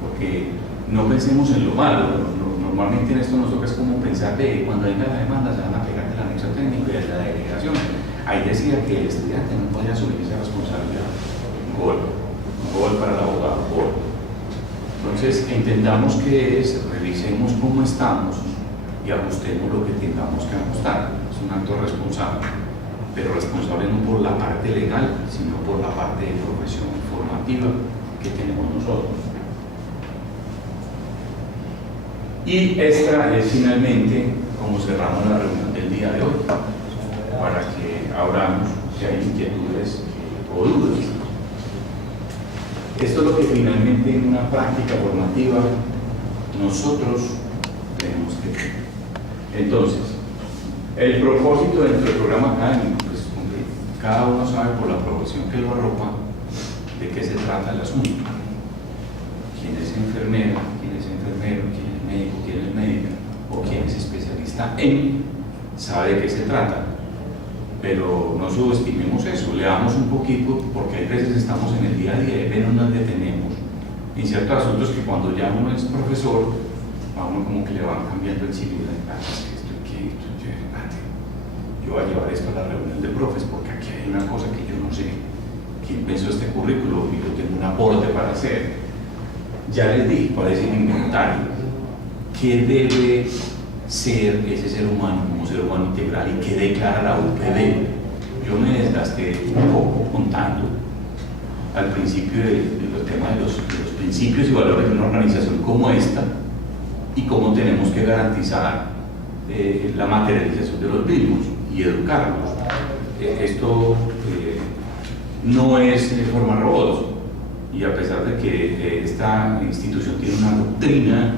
Porque no pensemos en lo malo. Normalmente en esto nos toca es como pensar de cuando venga la demanda se van a pegar el anexo técnico y es la delegación. ahí decía que el estudiante no podía asumir esa responsabilidad. Gol para el abogado, gol. Entonces, entendamos qué es, revisemos cómo estamos y ajustemos lo que tengamos que ajustar. Es un acto responsable, pero responsable no por la parte legal, sino por la parte de profesión formativa que tenemos nosotros. Y esta es finalmente como cerramos la reunión del día de hoy, para que abramos si hay inquietudes o dudas. Esto es lo que finalmente en una práctica formativa nosotros tenemos que tener. Entonces, el propósito dentro del programa académico, pues cada uno sabe por la profesión que lo arropa de qué se trata el asunto. ¿Quién es enfermera? ¿Quién es enfermero? ¿Quién es médico? ¿Quién es médica? ¿O quién es especialista en? Sabe de qué se trata. Pero no subestimemos eso, leamos un poquito, porque hay veces estamos en el día a día y no nos detenemos en ciertos asuntos que cuando ya uno es profesor, a uno como que le van cambiando el ciclo de yo voy a llevar esto a la reunión de profes porque aquí hay una cosa que yo no sé quién pensó este currículo y yo tengo un aporte para hacer. Ya les dije cuál es el inventario, qué debe ser ese ser humano como ser humano integral y qué declara la UPB. Yo me desgasté un poco contando al principio de los temas de los principios y valores de una organización como esta y cómo tenemos que garantizar la materialización de los mismos y educarlos. Esto no es de forma robots, y a pesar de que esta institución tiene una doctrina,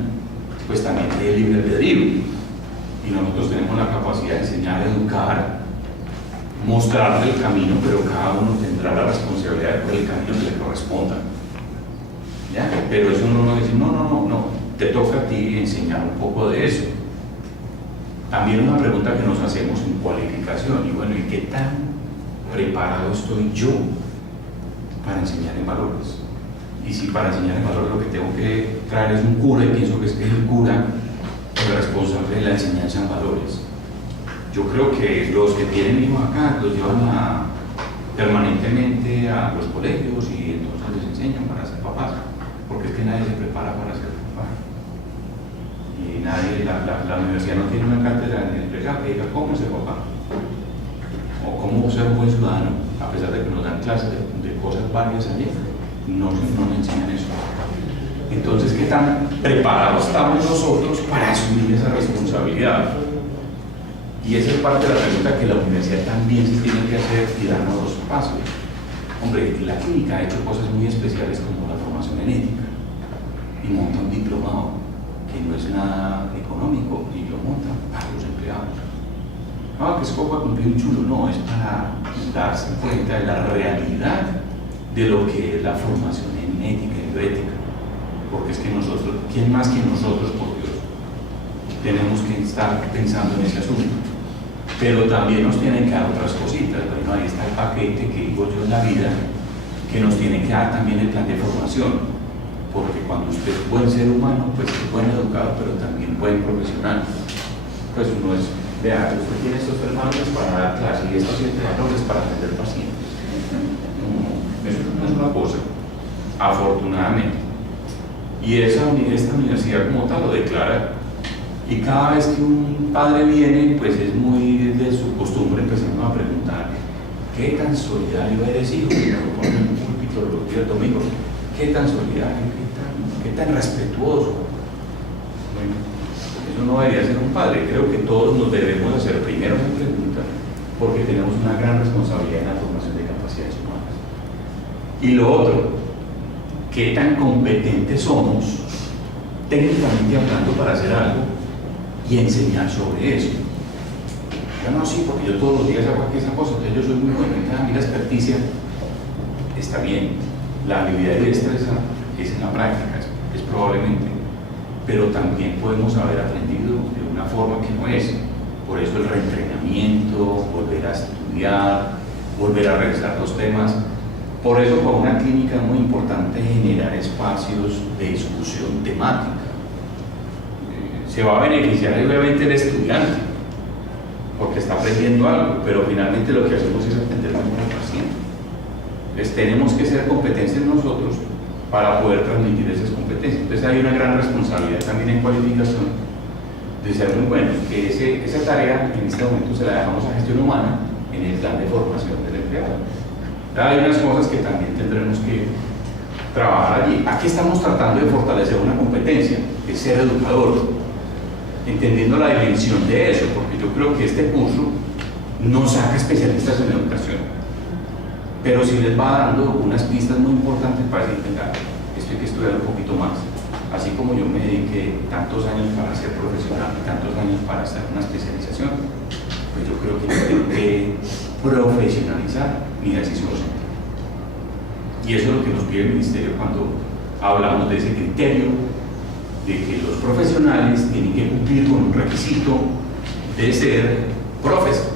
pues también tiene libre albedrío, y nosotros tenemos la capacidad de enseñar, educar, mostrar el camino, pero cada uno tendrá la responsabilidad por el camino que le corresponda. ¿Ya? Pero eso no nos dice, no, te toca a ti enseñar un poco de eso. También una pregunta que nos hacemos en cualificación, y bueno, ¿y qué tan preparado estoy yo para enseñar en valores? Y si para enseñar en valores lo que tengo que traer es un cura, y pienso que es el cura el responsable de la enseñanza en valores. Yo creo que los que tienen hijos acá los llevan permanentemente a los colegios y entonces les enseñan para ser papás, porque es que nadie se prepara para ser papá. Y nadie, la universidad no tiene una cátedra en el pregrado que diga cómo ser papá o cómo ser un buen ciudadano, a pesar de que nos dan clases de cosas varias allí, no nos enseñan eso. Entonces, ¿qué tan preparados estamos nosotros para asumir esa responsabilidad? Y esa es parte de la pregunta que la universidad también se tiene que hacer y darnos los pasos. Hombre, la clínica ha hecho cosas muy especiales como la formación en ética y monta un diplomado que no es nada económico y lo montan para los empleados. No, que es como para cumplir un chulo, no, es para darse cuenta de la realidad de lo que es la formación en ética y bioética. Porque es que nosotros, ¿quién más que nosotros, por Dios? Tenemos que estar pensando en ese asunto. Pero también nos tienen que dar otras cositas. Bueno, ahí está el paquete que digo yo en la vida, que nos tiene que dar también el plan de formación. Porque cuando usted es buen ser humano, pues es buen educado, pero también buen profesional. Pues uno es, vea, usted tiene estos 3 valores para dar clase y estos 7 valores para atender pacientes. Eso no es una cosa, afortunadamente. Y esta universidad como tal lo declara. Y cada vez que un padre viene, pues es muy de su costumbre empezando a preguntar ¿qué tan solidario eres, hijo? Y lo ponen en un púlpito los días domingos. ¿Qué tan solidario? ¿Qué tan respetuoso? Bueno, eso no debería ser un padre. Creo que todos nos debemos hacer primero esa pregunta porque tenemos una gran responsabilidad en la formación de capacidades humanas. Y lo otro, ¿qué tan competentes somos técnicamente hablando para hacer algo y enseñar sobre eso? Yo no, sí, porque yo todos los días hago aquí esa cosa, entonces yo soy muy bueno, a mí la experticia está bien, la habilidad y destreza es en la práctica, es probablemente, pero también podemos haber aprendido de una forma que no es. Por eso el reentrenamiento, volver a estudiar, volver a revisar los temas. Por eso para una clínica es muy importante generar espacios de discusión temática. Se va a beneficiar obviamente el estudiante, porque está aprendiendo algo, pero finalmente lo que hacemos es aprender mejor al paciente. Entonces tenemos que ser competencias nosotros para poder transmitir esas competencias. Entonces hay una gran responsabilidad también en cualificación de ser muy buenos, que esa tarea en este momento se la dejamos a gestión humana en el plan de formación del empleado. Hay unas cosas que también tendremos que trabajar allí. Aquí estamos tratando de fortalecer una competencia, que es ser educador, entendiendo la dimensión de eso, porque yo creo que este curso no saca especialistas en educación, pero sí les va dando unas pistas muy importantes para decir, venga, esto hay que estudiar un poquito más. Así como yo me dediqué tantos años para ser profesional y tantos años para hacer una especialización, pues yo creo que tengo que profesionalizar mi decisión docente. Y eso es lo que nos pide el Ministerio cuando hablamos de ese criterio de que los profesionales tienen que cumplir con un requisito de ser profesor.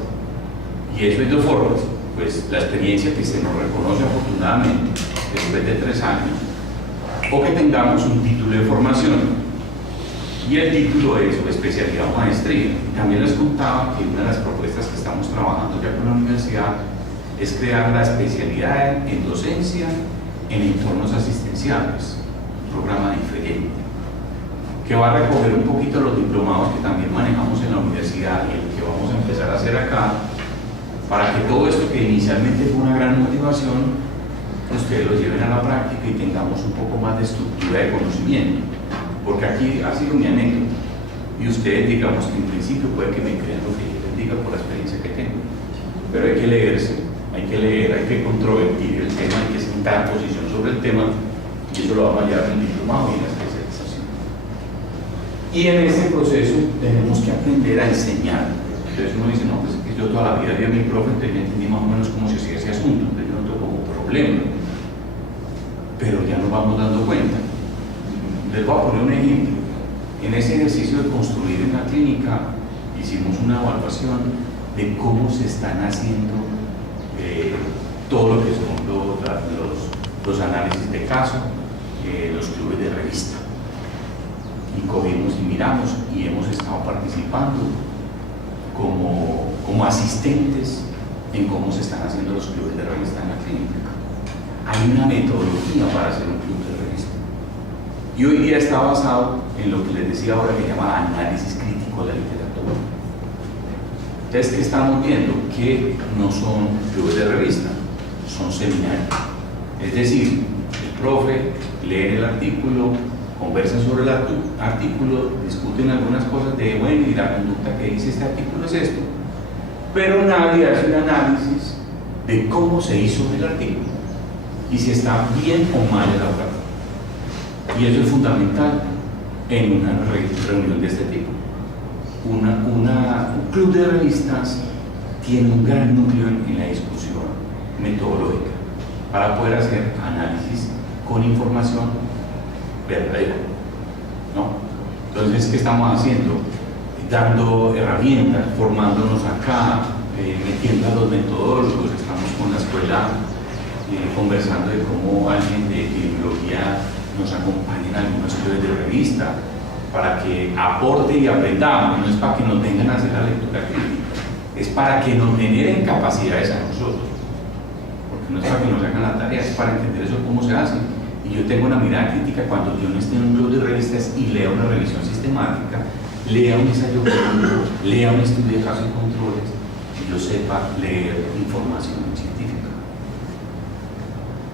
Y eso hay dos formas, pues la experiencia que se nos reconoce afortunadamente después de 3 años, o que tengamos un título de formación, y el título es o especialidad o maestría. También les contaba que una de las propuestas que estamos trabajando ya con la universidad es crear la especialidad en docencia en entornos asistenciales, un programa diferente, que va a recoger un poquito los diplomados que también manejamos en la universidad y el que vamos a empezar a hacer acá, para que todo esto que inicialmente fue una gran motivación, ustedes lo lleven a la práctica y tengamos un poco más de estructura de conocimiento, porque aquí ha sido mi anécdota, y ustedes digamos que en principio puede que me crean lo que yo les diga por la experiencia que tengo, pero hay que leerse, hay que leer, hay que controvertir el tema, hay que sentar posición sobre el tema, y eso lo vamos a llevar en el diplomado y en la especialización. Y en ese proceso tenemos que aprender a enseñar. Entonces uno dice, no, pues es que yo toda la vida vi a mi profe, entonces ya entendí más o menos cómo se hacía ese asunto, entonces yo no tengo como problema, pero ya nos vamos dando cuenta. Les voy a poner un ejemplo. En ese ejercicio de construir en la clínica hicimos una evaluación de cómo se están haciendo todo lo que son los análisis de caso, los clubes de revista, y cogimos y miramos y hemos estado participando como asistentes en cómo se están haciendo los clubes de revista en la clínica. Hay una metodología para hacer un club de revista y hoy día está basado en lo que les decía ahora, que se llama análisis crítico de la literatura. Entonces, ¿qué estamos viendo? Que no son clubes de revista, son seminarios. Es decir, el profe lee el artículo, conversan sobre el artículo, discuten algunas cosas de, bueno, y la conducta que dice este artículo es esto, pero nadie hace un análisis de cómo se hizo el artículo y si está bien o mal elaborado. Y eso es fundamental en una reunión de este tipo. Un club de revistas tiene un gran núcleo en la discusión metodológica para poder hacer análisis con información verdadera, ¿no? Entonces, ¿qué estamos haciendo? Dando herramientas, formándonos acá, metiendo a los metodólogos. Estamos con la escuela conversando de cómo alguien de epidemiología nos acompañe en algunos clubes de revista para que aporte y aprendamos. No es para que nos vengan a hacer la lectura crítica, es para que nos generen capacidades a nosotros, porque no es para que nos hagan la tarea, es para entender eso cómo se hace. Y yo tengo una mirada crítica cuando yo no esté en un club de revistas y lea una revisión sistemática, lea un ensayo clínico, lea un estudio de casos y controles, y yo sepa leer información científica.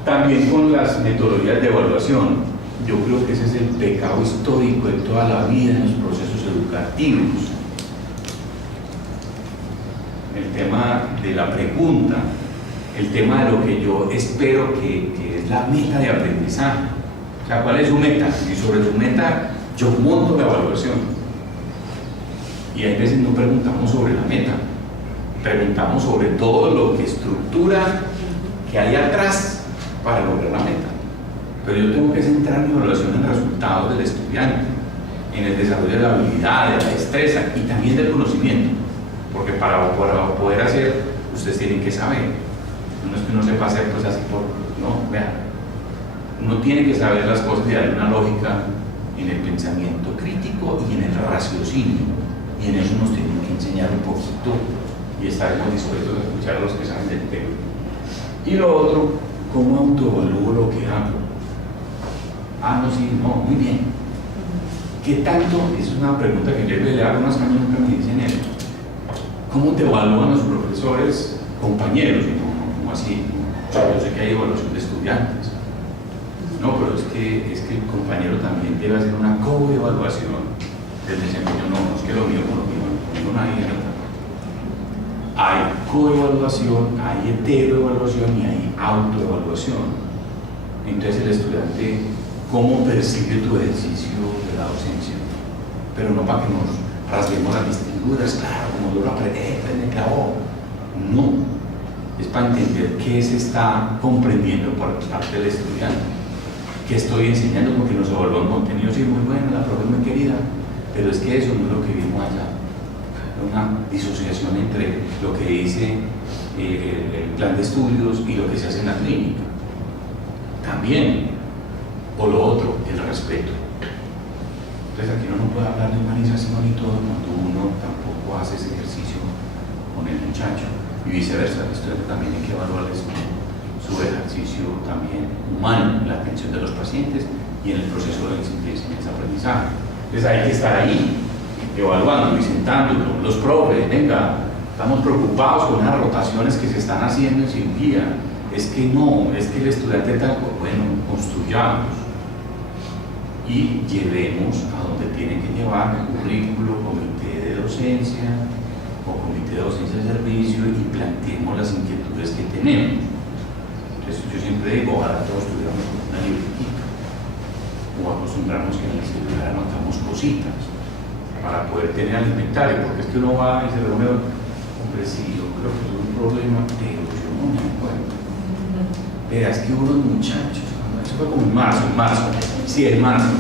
También con las metodologías de evaluación, yo creo que ese es el pecado histórico de toda la vida en los procesos educativos. El tema de la pregunta, el tema de lo que yo espero que es la meta de aprendizaje. O sea, ¿cuál es su meta? Y sobre su meta yo monto la evaluación. Y hay veces no preguntamos sobre la meta, preguntamos sobre todo lo que estructura que hay atrás para lograr la meta. Pero yo tengo que centrar mi evaluación en resultados del estudiante, en el desarrollo de la habilidad, de la destreza y también del conocimiento, porque para poder hacer, ustedes tienen que saber. No es que uno sepa hacer cosas así por... No, vean, uno tiene que saber las cosas y darle una lógica en el pensamiento crítico y en el raciocinio, y en eso nos tienen que enseñar un poquito y estaremos dispuestos a escuchar a los que saben del tema. Y lo otro, ¿cómo autoevalúo lo que hago? Ah, no, sí, no, muy bien. ¿Qué tanto? Es una pregunta que yo le hago a unas que nunca me dicen eso. ¿Cómo te evalúan los profesores, compañeros? Y no, ¿cómo así? Yo sé que hay evaluación de estudiantes. No, pero es que el compañero también debe hacer una coevaluación del desempeño. No, no es que lo mío con lo mío, conmigo nadie es otra. Hay coevaluación, hay heteroevaluación y hay autoevaluación. Entonces el estudiante, ¿cómo percibe tu ejercicio de la docencia? Pero no para que nos rasguemos las vestiduras, claro, como yo lo aprendí, me clavó. No, es para entender qué se está comprendiendo por parte del estudiante. ¿Qué estoy enseñando? Porque nos evalúan contenido, sí, muy bueno, la profe muy querida, pero es que eso no es lo que vimos allá. Una disociación entre lo que dice el plan de estudios y lo que se hace en la clínica. También, o lo otro, el respeto. Entonces aquí uno no puede hablar de humanización y todo cuando uno tampoco hace ese ejercicio con el muchacho, y viceversa. El estudiante también hay que evaluar su ejercicio también humano en la atención de los pacientes y en el proceso de enseñanza-aprendizaje. Entonces hay que estar ahí, evaluando y sentándolo. Los profes, venga, estamos preocupados con las rotaciones que se están haciendo en cirugía. Es que no, es que el estudiante tal, bueno, construyamos y llevemos a donde tiene que llevar el currículo, comité de docencia o comité de docencia de servicio y planteemos las inquietudes que tenemos. Entonces yo siempre digo, ojalá todos tuviéramos una libretita o acostumbrarnos que en el celular anotamos cositas para poder tener alimentario, porque es que uno va y se reúne, hombre, sí, yo creo que tuve un problema, pero yo no me acuerdo. Pero es que unos muchachos, eso fue como en marzo, sí, en marzo,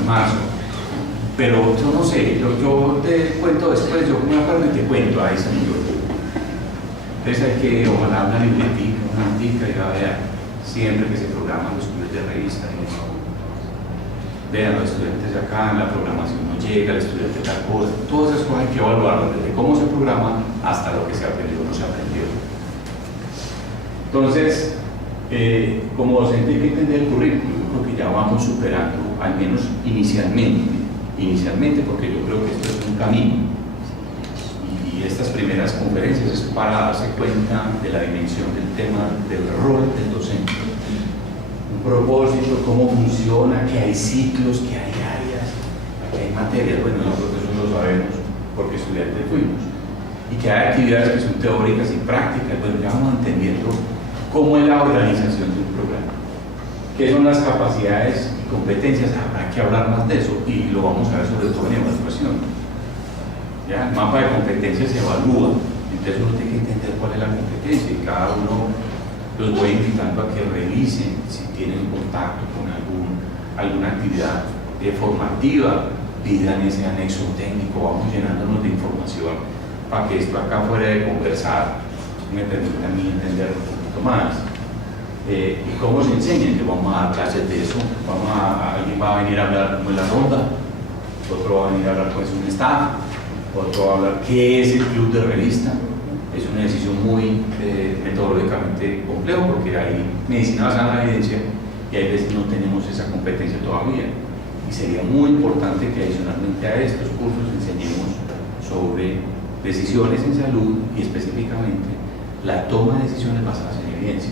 pero yo no sé, yo te cuento después, yo me acuerdo y te cuento, ahí está mi libro. Entonces hay que, ojalá una libretica, una antica, y a ver, siempre que se programan los estudios de revista, vean los estudiantes de acá, en la programación no llega, el estudiante tal cosa, todas esas cosas hay que evaluarlo, desde cómo se programa hasta lo que se aprendió o no se aprendió. Entonces, como docente hay que entender el currículo, porque ya vamos superando, al menos inicialmente, porque yo creo que esto es un camino. Y estas primeras conferencias es para darse cuenta de la dimensión del tema del rol del docente. Un propósito, cómo funciona, que hay ciclos, que hay áreas, que hay materias, bueno, nosotros eso lo sabemos porque estudiantes fuimos. Y que hay actividades que son teóricas y prácticas, bueno, ya vamos entendiendo cómo es la organización de un programa, qué son las capacidades y competencias, habrá que hablar más de eso y lo vamos a ver sobre todo en evaluación. ¿Ya? El mapa de competencias se evalúa, entonces uno tiene que entender cuál es la competencia y cada uno los voy invitando a que revisen si tienen contacto con alguna actividad formativa, pidan ese anexo técnico, vamos llenándonos de información para que esto acá fuera de conversar me permita a mí entender un poquito más. ¿Y cómo se enseña? Que vamos a dar clases de eso, alguien va a venir a hablar como en la ronda, otro va a venir a hablar con un staff, otro va a hablar qué es el club de revista. Es un ejercicio muy metodológicamente complejo porque hay medicina basada en la evidencia y hay veces no tenemos esa competencia todavía. Y sería muy importante que adicionalmente a estos cursos enseñemos sobre decisiones en salud y específicamente la toma de decisiones basadas en evidencia.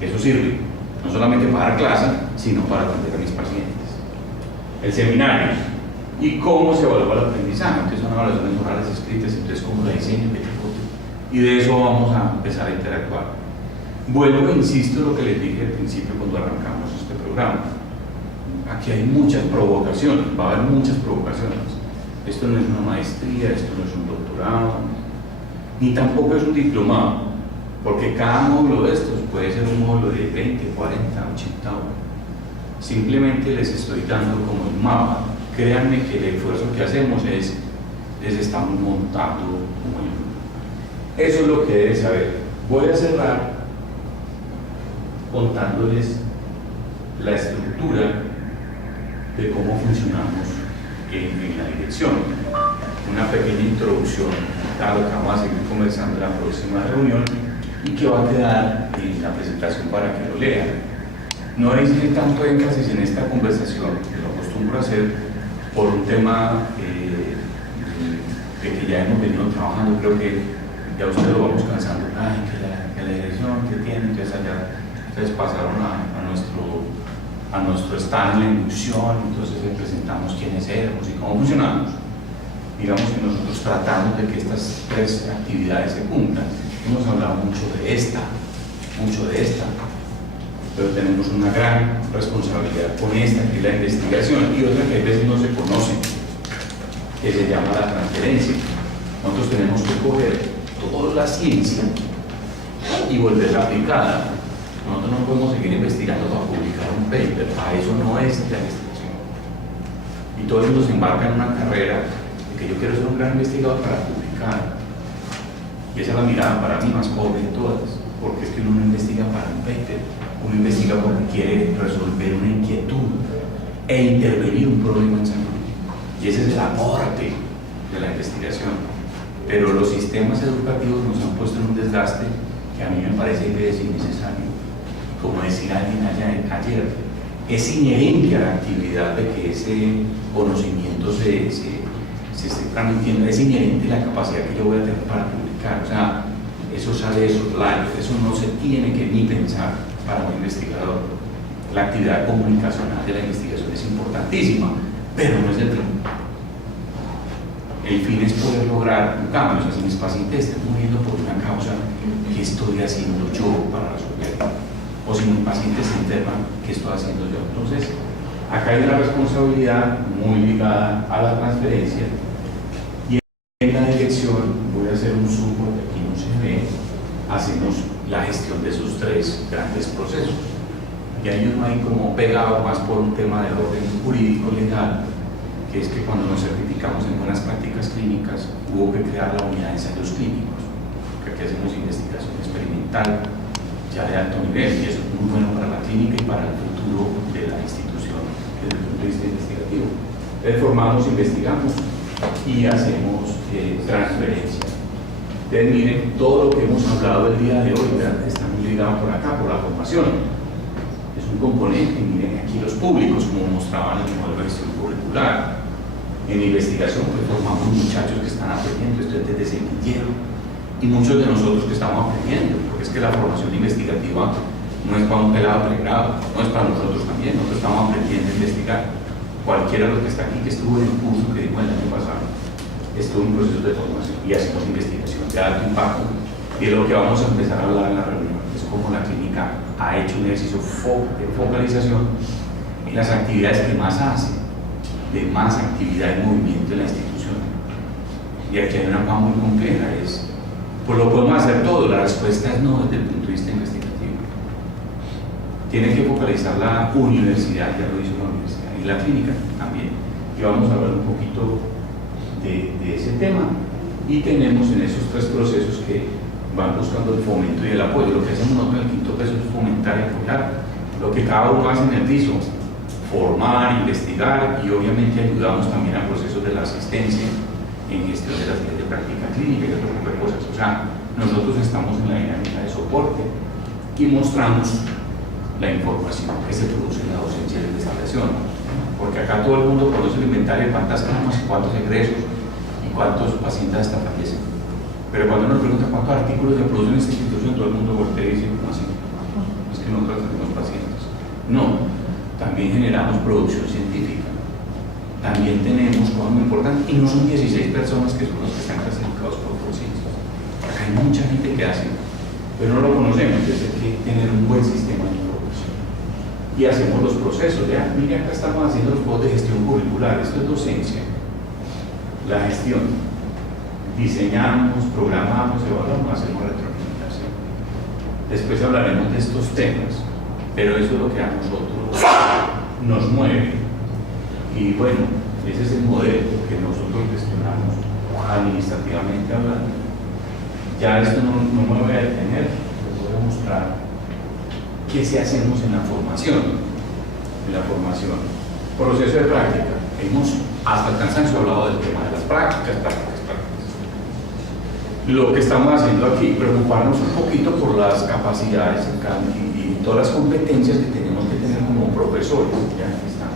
Eso sirve no solamente para dar clase, sino para atender a mis pacientes. El seminario y cómo se evalúa el aprendizaje. Entonces son evaluaciones orales escritas, entonces cómo la diseño, y de eso vamos a empezar a interactuar. Vuelvo e insisto en lo que les dije al principio cuando arrancamos este programa. Aquí hay muchas provocaciones, va a haber muchas provocaciones. Esto no es una maestría, esto no es un doctorado, ni tampoco es un diplomado, porque cada módulo de estos puede ser un módulo de 20, 40, 80 horas. Simplemente les estoy dando como un mapa. Créanme que el esfuerzo que hacemos es, les estamos montando como el grupo. Eso es lo que deben saber. Voy a cerrar contándoles la estructura de cómo funcionamos en la dirección. una pequeña introducción a lo que vamos a seguir conversando en la próxima reunión y que va a quedar en la presentación para que lo lean. No hice tanto énfasis en esta conversación, que lo acostumbro a hacer por un tema de que ya hemos venido trabajando. Creo que ya ustedes lo vamos cansando. Ay, que la dirección que tienen, entonces allá ustedes pasaron a nuestro stand en la inducción, entonces les presentamos quiénes éramos y cómo funcionamos. Digamos que nosotros tratamos de que estas tres actividades se cumplan. Hemos hablado mucho de esta, pero tenemos una gran responsabilidad con esta, que es la investigación, y otra que a veces no se conoce, que se llama la transferencia. Nosotros tenemos que coger toda la ciencia y volverla aplicada. Nosotros no podemos seguir investigando para publicar un paper, para eso no es la investigación. Y todo el mundo se embarca en una carrera de que yo quiero ser un gran investigador para publicar. Y esa es la mirada para mí más pobre de todas, porque es que uno no investiga para un paper, uno investiga porque quiere resolver una inquietud e intervenir un problema en salud. Y ese es el aporte de la investigación. Pero los sistemas educativos nos han puesto en un desgaste que a mí me parece que es innecesario. Como decía alguien ayer, es inherente a la actividad de que ese conocimiento se esté transmitiendo, es inherente a la capacidad que yo voy a tener para publicar. O sea, eso sale de esos lados, eso no se tiene que ni pensar para un investigador. La actividad comunicacional de la investigación es importantísima, pero no es el fin. El fin es poder lograr un cambio. O sea, si mis pacientes están muriendo por una causa, ¿qué estoy haciendo yo para resolverla? O si mis pacientes se enferman, ¿qué estoy haciendo yo? Entonces, acá hay una responsabilidad muy ligada a la transferencia. Y en la dirección, voy a hacer un zoom porque aquí no se ve, hacemos la gestión de esos tres grandes procesos. Y hay uno ahí como pegado más por un tema de orden jurídico legal, que es que cuando nos certificamos en buenas prácticas clínicas, hubo que crear la unidad de ensayos clínicos, porque aquí hacemos investigación experimental ya de alto nivel, y eso es muy bueno para la clínica y para el futuro de la institución desde el punto de vista investigativo. Entonces formamos, investigamos y hacemos transferencia. Entonces miren, todo lo que hemos hablado el día de hoy está muy ligado por acá, por la formación. Es un componente, miren aquí los públicos, como mostraban en el modelo de gestión curricular. En investigación pues formamos muchachos que están aprendiendo, estudiantes de semillero, y muchos de nosotros que estamos aprendiendo, porque es que la formación investigativa no es para un pelado pregrado, no es para nosotros también, nosotros estamos aprendiendo a investigar. Cualquiera de los que está aquí que estuvo en el curso que dimos el año pasado, estuvo en un proceso de formación y hacemos investigación de alto impacto, y de lo que vamos a empezar a hablar en la reunión es cómo la clínica ha hecho un ejercicio de focalización en las actividades que más hace, de más actividad y movimiento en la institución. Y aquí hay una cosa muy compleja, pues lo podemos hacer todo, la respuesta es no desde el punto de vista investigativo. Tiene que focalizar la universidad, ya lo hizo la universidad, y la clínica también. Y vamos a hablar un poquito de ese tema. Y tenemos en esos tres procesos que van buscando el fomento y el apoyo. Lo que hacemos nosotros en el quinto proceso es fomentar y apoyar lo que cada uno hace en el piso, formar, investigar, y obviamente ayudamos también a procesos de la asistencia en gestión de las guías de práctica clínica y otro tipo de cosas. O sea, nosotros estamos en la dinámica de soporte y mostramos la información que se produce en la docencia de investigación, porque acá todo el mundo conoce el inventario de cuántas camas, cuántos egresos y cuántos pacientes hasta fallecen, pero cuando uno pregunta cuántos artículos se producen en esta institución, todo el mundo voltea y dice, ¿cómo así? Es que nosotros tenemos pacientes. No, también generamos producción científica, también tenemos cosas muy importantes, y no son 16 personas que son los que están clasificados por conciencia. Acá hay mucha gente que hace, pero no lo conocemos. Entonces hay que tener un buen sistema de información. Y hacemos los procesos. Ya, mire, acá estamos haciendo los procesos de gestión curricular. Esto es docencia. La gestión. Diseñamos, programamos, evaluamos, hacemos retroalimentación. Después hablaremos de estos temas, pero eso es lo que a nosotros nos mueve. Y bueno, ese es el modelo que nosotros gestionamos administrativamente hablando. Ya esto no me voy a detener, les voy a mostrar qué se hacemos en la formación. En la formación, proceso de práctica, Hemos hasta el cansancio hablado del tema de las prácticas. Lo que estamos haciendo aquí, preocuparnos un poquito por las capacidades y todas las competencias que tenemos que tener como profesores. Ya está.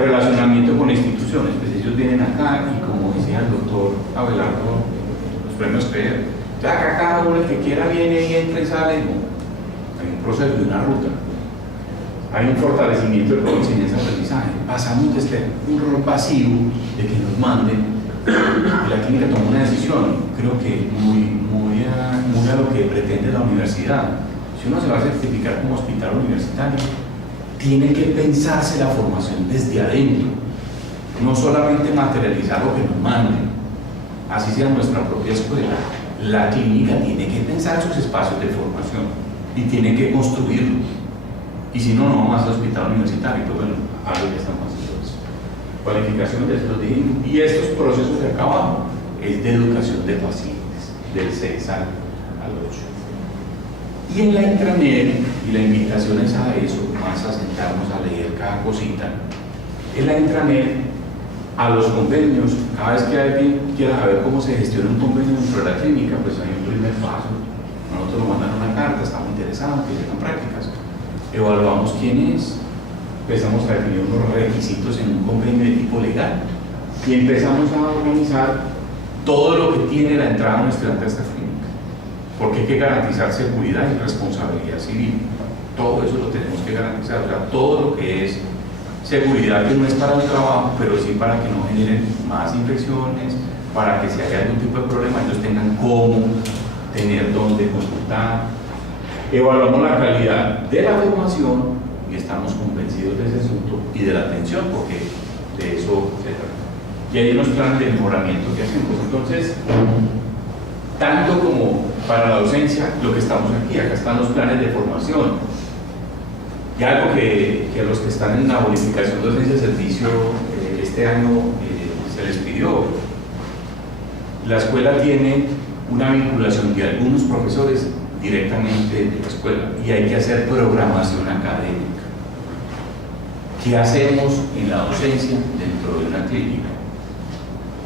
Relacionamiento con instituciones, pues ellos vienen acá y como decía el doctor Abelardo, los premios CREER, ya cada uno el que quiera viene y entra y sale, no. Hay un proceso de una ruta. Hay un fortalecimiento de toda enseñanza-aprendizaje. Pasamos desde un rol pasivo de que nos manden y la clínica toma una decisión, creo que muy a lo que pretende la universidad. Si uno se va a certificar como hospital universitario, tiene que pensarse la formación desde adentro, no solamente materializar lo que nos manden, así sea nuestra propia escuela. La clínica tiene que pensar sus espacios de formación y tiene que construirlos. Y si no, no vamos al hospital universitario, pues bueno, algo que estamos haciendo eso. Cualificación, ya se los dije, y estos procesos de acá abajo es de educación de pacientes, del 6 al 8. Y en la intranet, y la invitación es a eso, más a sentarnos a leer cada cosita, en la intranet, a los convenios, cada vez que alguien quiera saber cómo se gestiona un convenio dentro de la clínica, pues hay un primer paso. Nosotros nos mandan una carta, estamos interesados, que llegan prácticas, evaluamos quién es, empezamos a definir unos requisitos en un convenio de tipo legal y empezamos a organizar todo lo que tiene la entrada de un estudiante a esta clínica, porque hay que garantizar seguridad y responsabilidad civil. Todo eso lo tenemos que garantizar, o sea, todo lo que es seguridad, que no es para el trabajo, pero sí para que no generen más infecciones, para que si hay algún tipo de problema ellos tengan cómo tener dónde consultar. Evaluamos la calidad de la formación y estamos convencidos de ese asunto y de la atención, porque de eso se trata. Y hay unos planes de mejoramiento que hacemos. Entonces, tanto como para la docencia, lo que estamos aquí, acá están los planes de formación. Y algo que a los que están en la bonificación de docencia de servicio este año se les pidió. La escuela tiene una vinculación de algunos profesores directamente de la escuela y hay que hacer programación académica. ¿Qué hacemos en la docencia dentro de una clínica?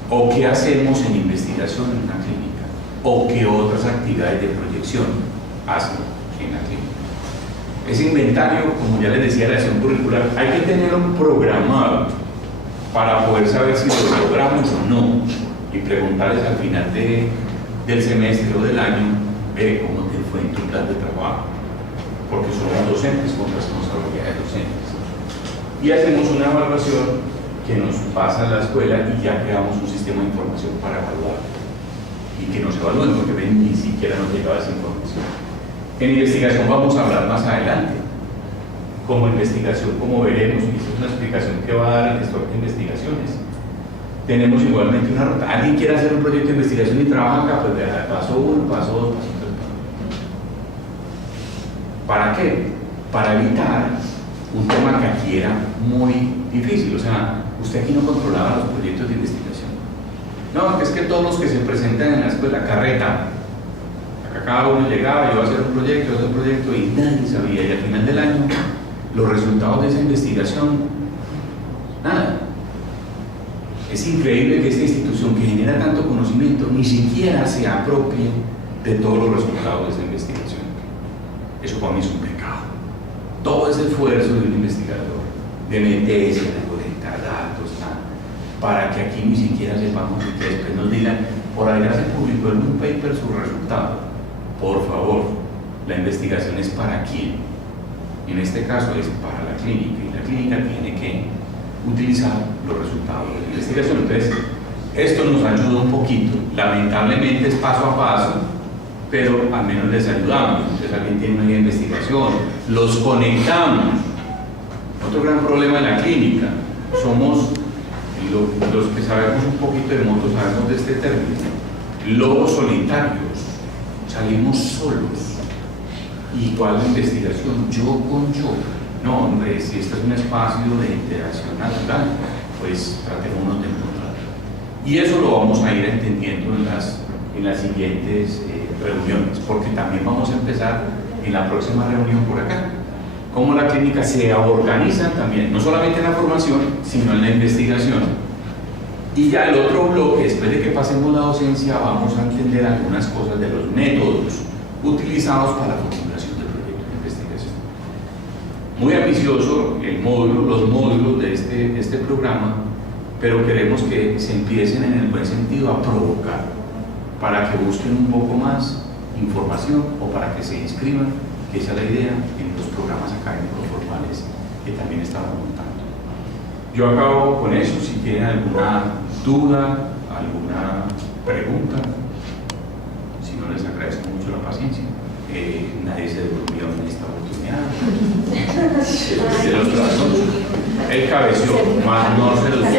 ¿O qué hacemos en investigación en una clínica? ¿O qué otras actividades de proyección hacen en la clínica? Ese inventario, como ya les decía, la acción curricular, hay que tenerlo programado para poder saber si lo logramos o no y preguntarles al final del semestre o del año cómo te fue en tu plan de trabajo, porque somos docentes con responsabilidad de docentes. Y hacemos una evaluación que nos pasa a la escuela y ya creamos un sistema de información para evaluar y que nos evalúen, porque ni siquiera nos llegaba esa información. En investigación vamos a hablar más adelante. Como investigación, como veremos, y esa es una explicación que va a dar el gestor de investigaciones. Tenemos igualmente una ruta. ¿Alguien quiere hacer un proyecto de investigación y trabaja acá? Pues vea, paso 1, paso 2, paso 3. ¿Para qué? Para evitar un tema que aquí era muy difícil. O sea, usted aquí no controlaba los proyectos de investigación. No, es que todos los que se presentan en la escuela, carreta. Acá cada uno llegaba, yo iba a hacer un proyecto y nadie sabía. Y al final del año, los resultados de esa investigación, nada. Es increíble que esta institución que genera tanto conocimiento ni siquiera se apropie de todos los resultados de esa investigación. Eso para mí es un pecado. Todo ese esfuerzo de un investigador, de meterse, de conectar datos, para que aquí ni siquiera sepamos y que después nos digan, por allá se publicó en un paper su resultado. Por favor, la investigación es para quién. En este caso es para la clínica y la clínica tiene que utilizar los resultados de la investigación. Entonces, esto nos ayuda un poquito. Lamentablemente es paso a paso, pero al menos les ayudamos. Entonces, alguien tiene una idea de investigación, los conectamos. Otro gran problema en la clínica, somos los que sabemos un poquito de moto, sabemos de este término, lobos solitarios, salimos solos. ¿Y cuál es la investigación? Yo con yo. No, hombre, si este es un espacio de interacción natural, pues tratémonos de encontrar. Y eso lo vamos a ir entendiendo en las siguientes reuniones, porque también vamos a empezar en la próxima reunión por acá. cómo la clínica se organiza también, no solamente en la formación, sino en la investigación. Y ya el otro bloque, después de que pasemos la docencia, vamos a entender algunas cosas de los métodos utilizados para la formulación del proyecto de investigación. Muy ambicioso los módulos de este programa, pero queremos que se empiecen en el buen sentido a provocar, para que busquen un poco más información o para que se inscriban, que esa es la idea, en los programas académicos formales que también estamos montando. Yo acabo con eso. Si tienen alguna duda, alguna pregunta, si no, les agradezco mucho la paciencia. Nadie se durmió en esta oportunidad. Se los trazó. Él cabeció, más no se durmió.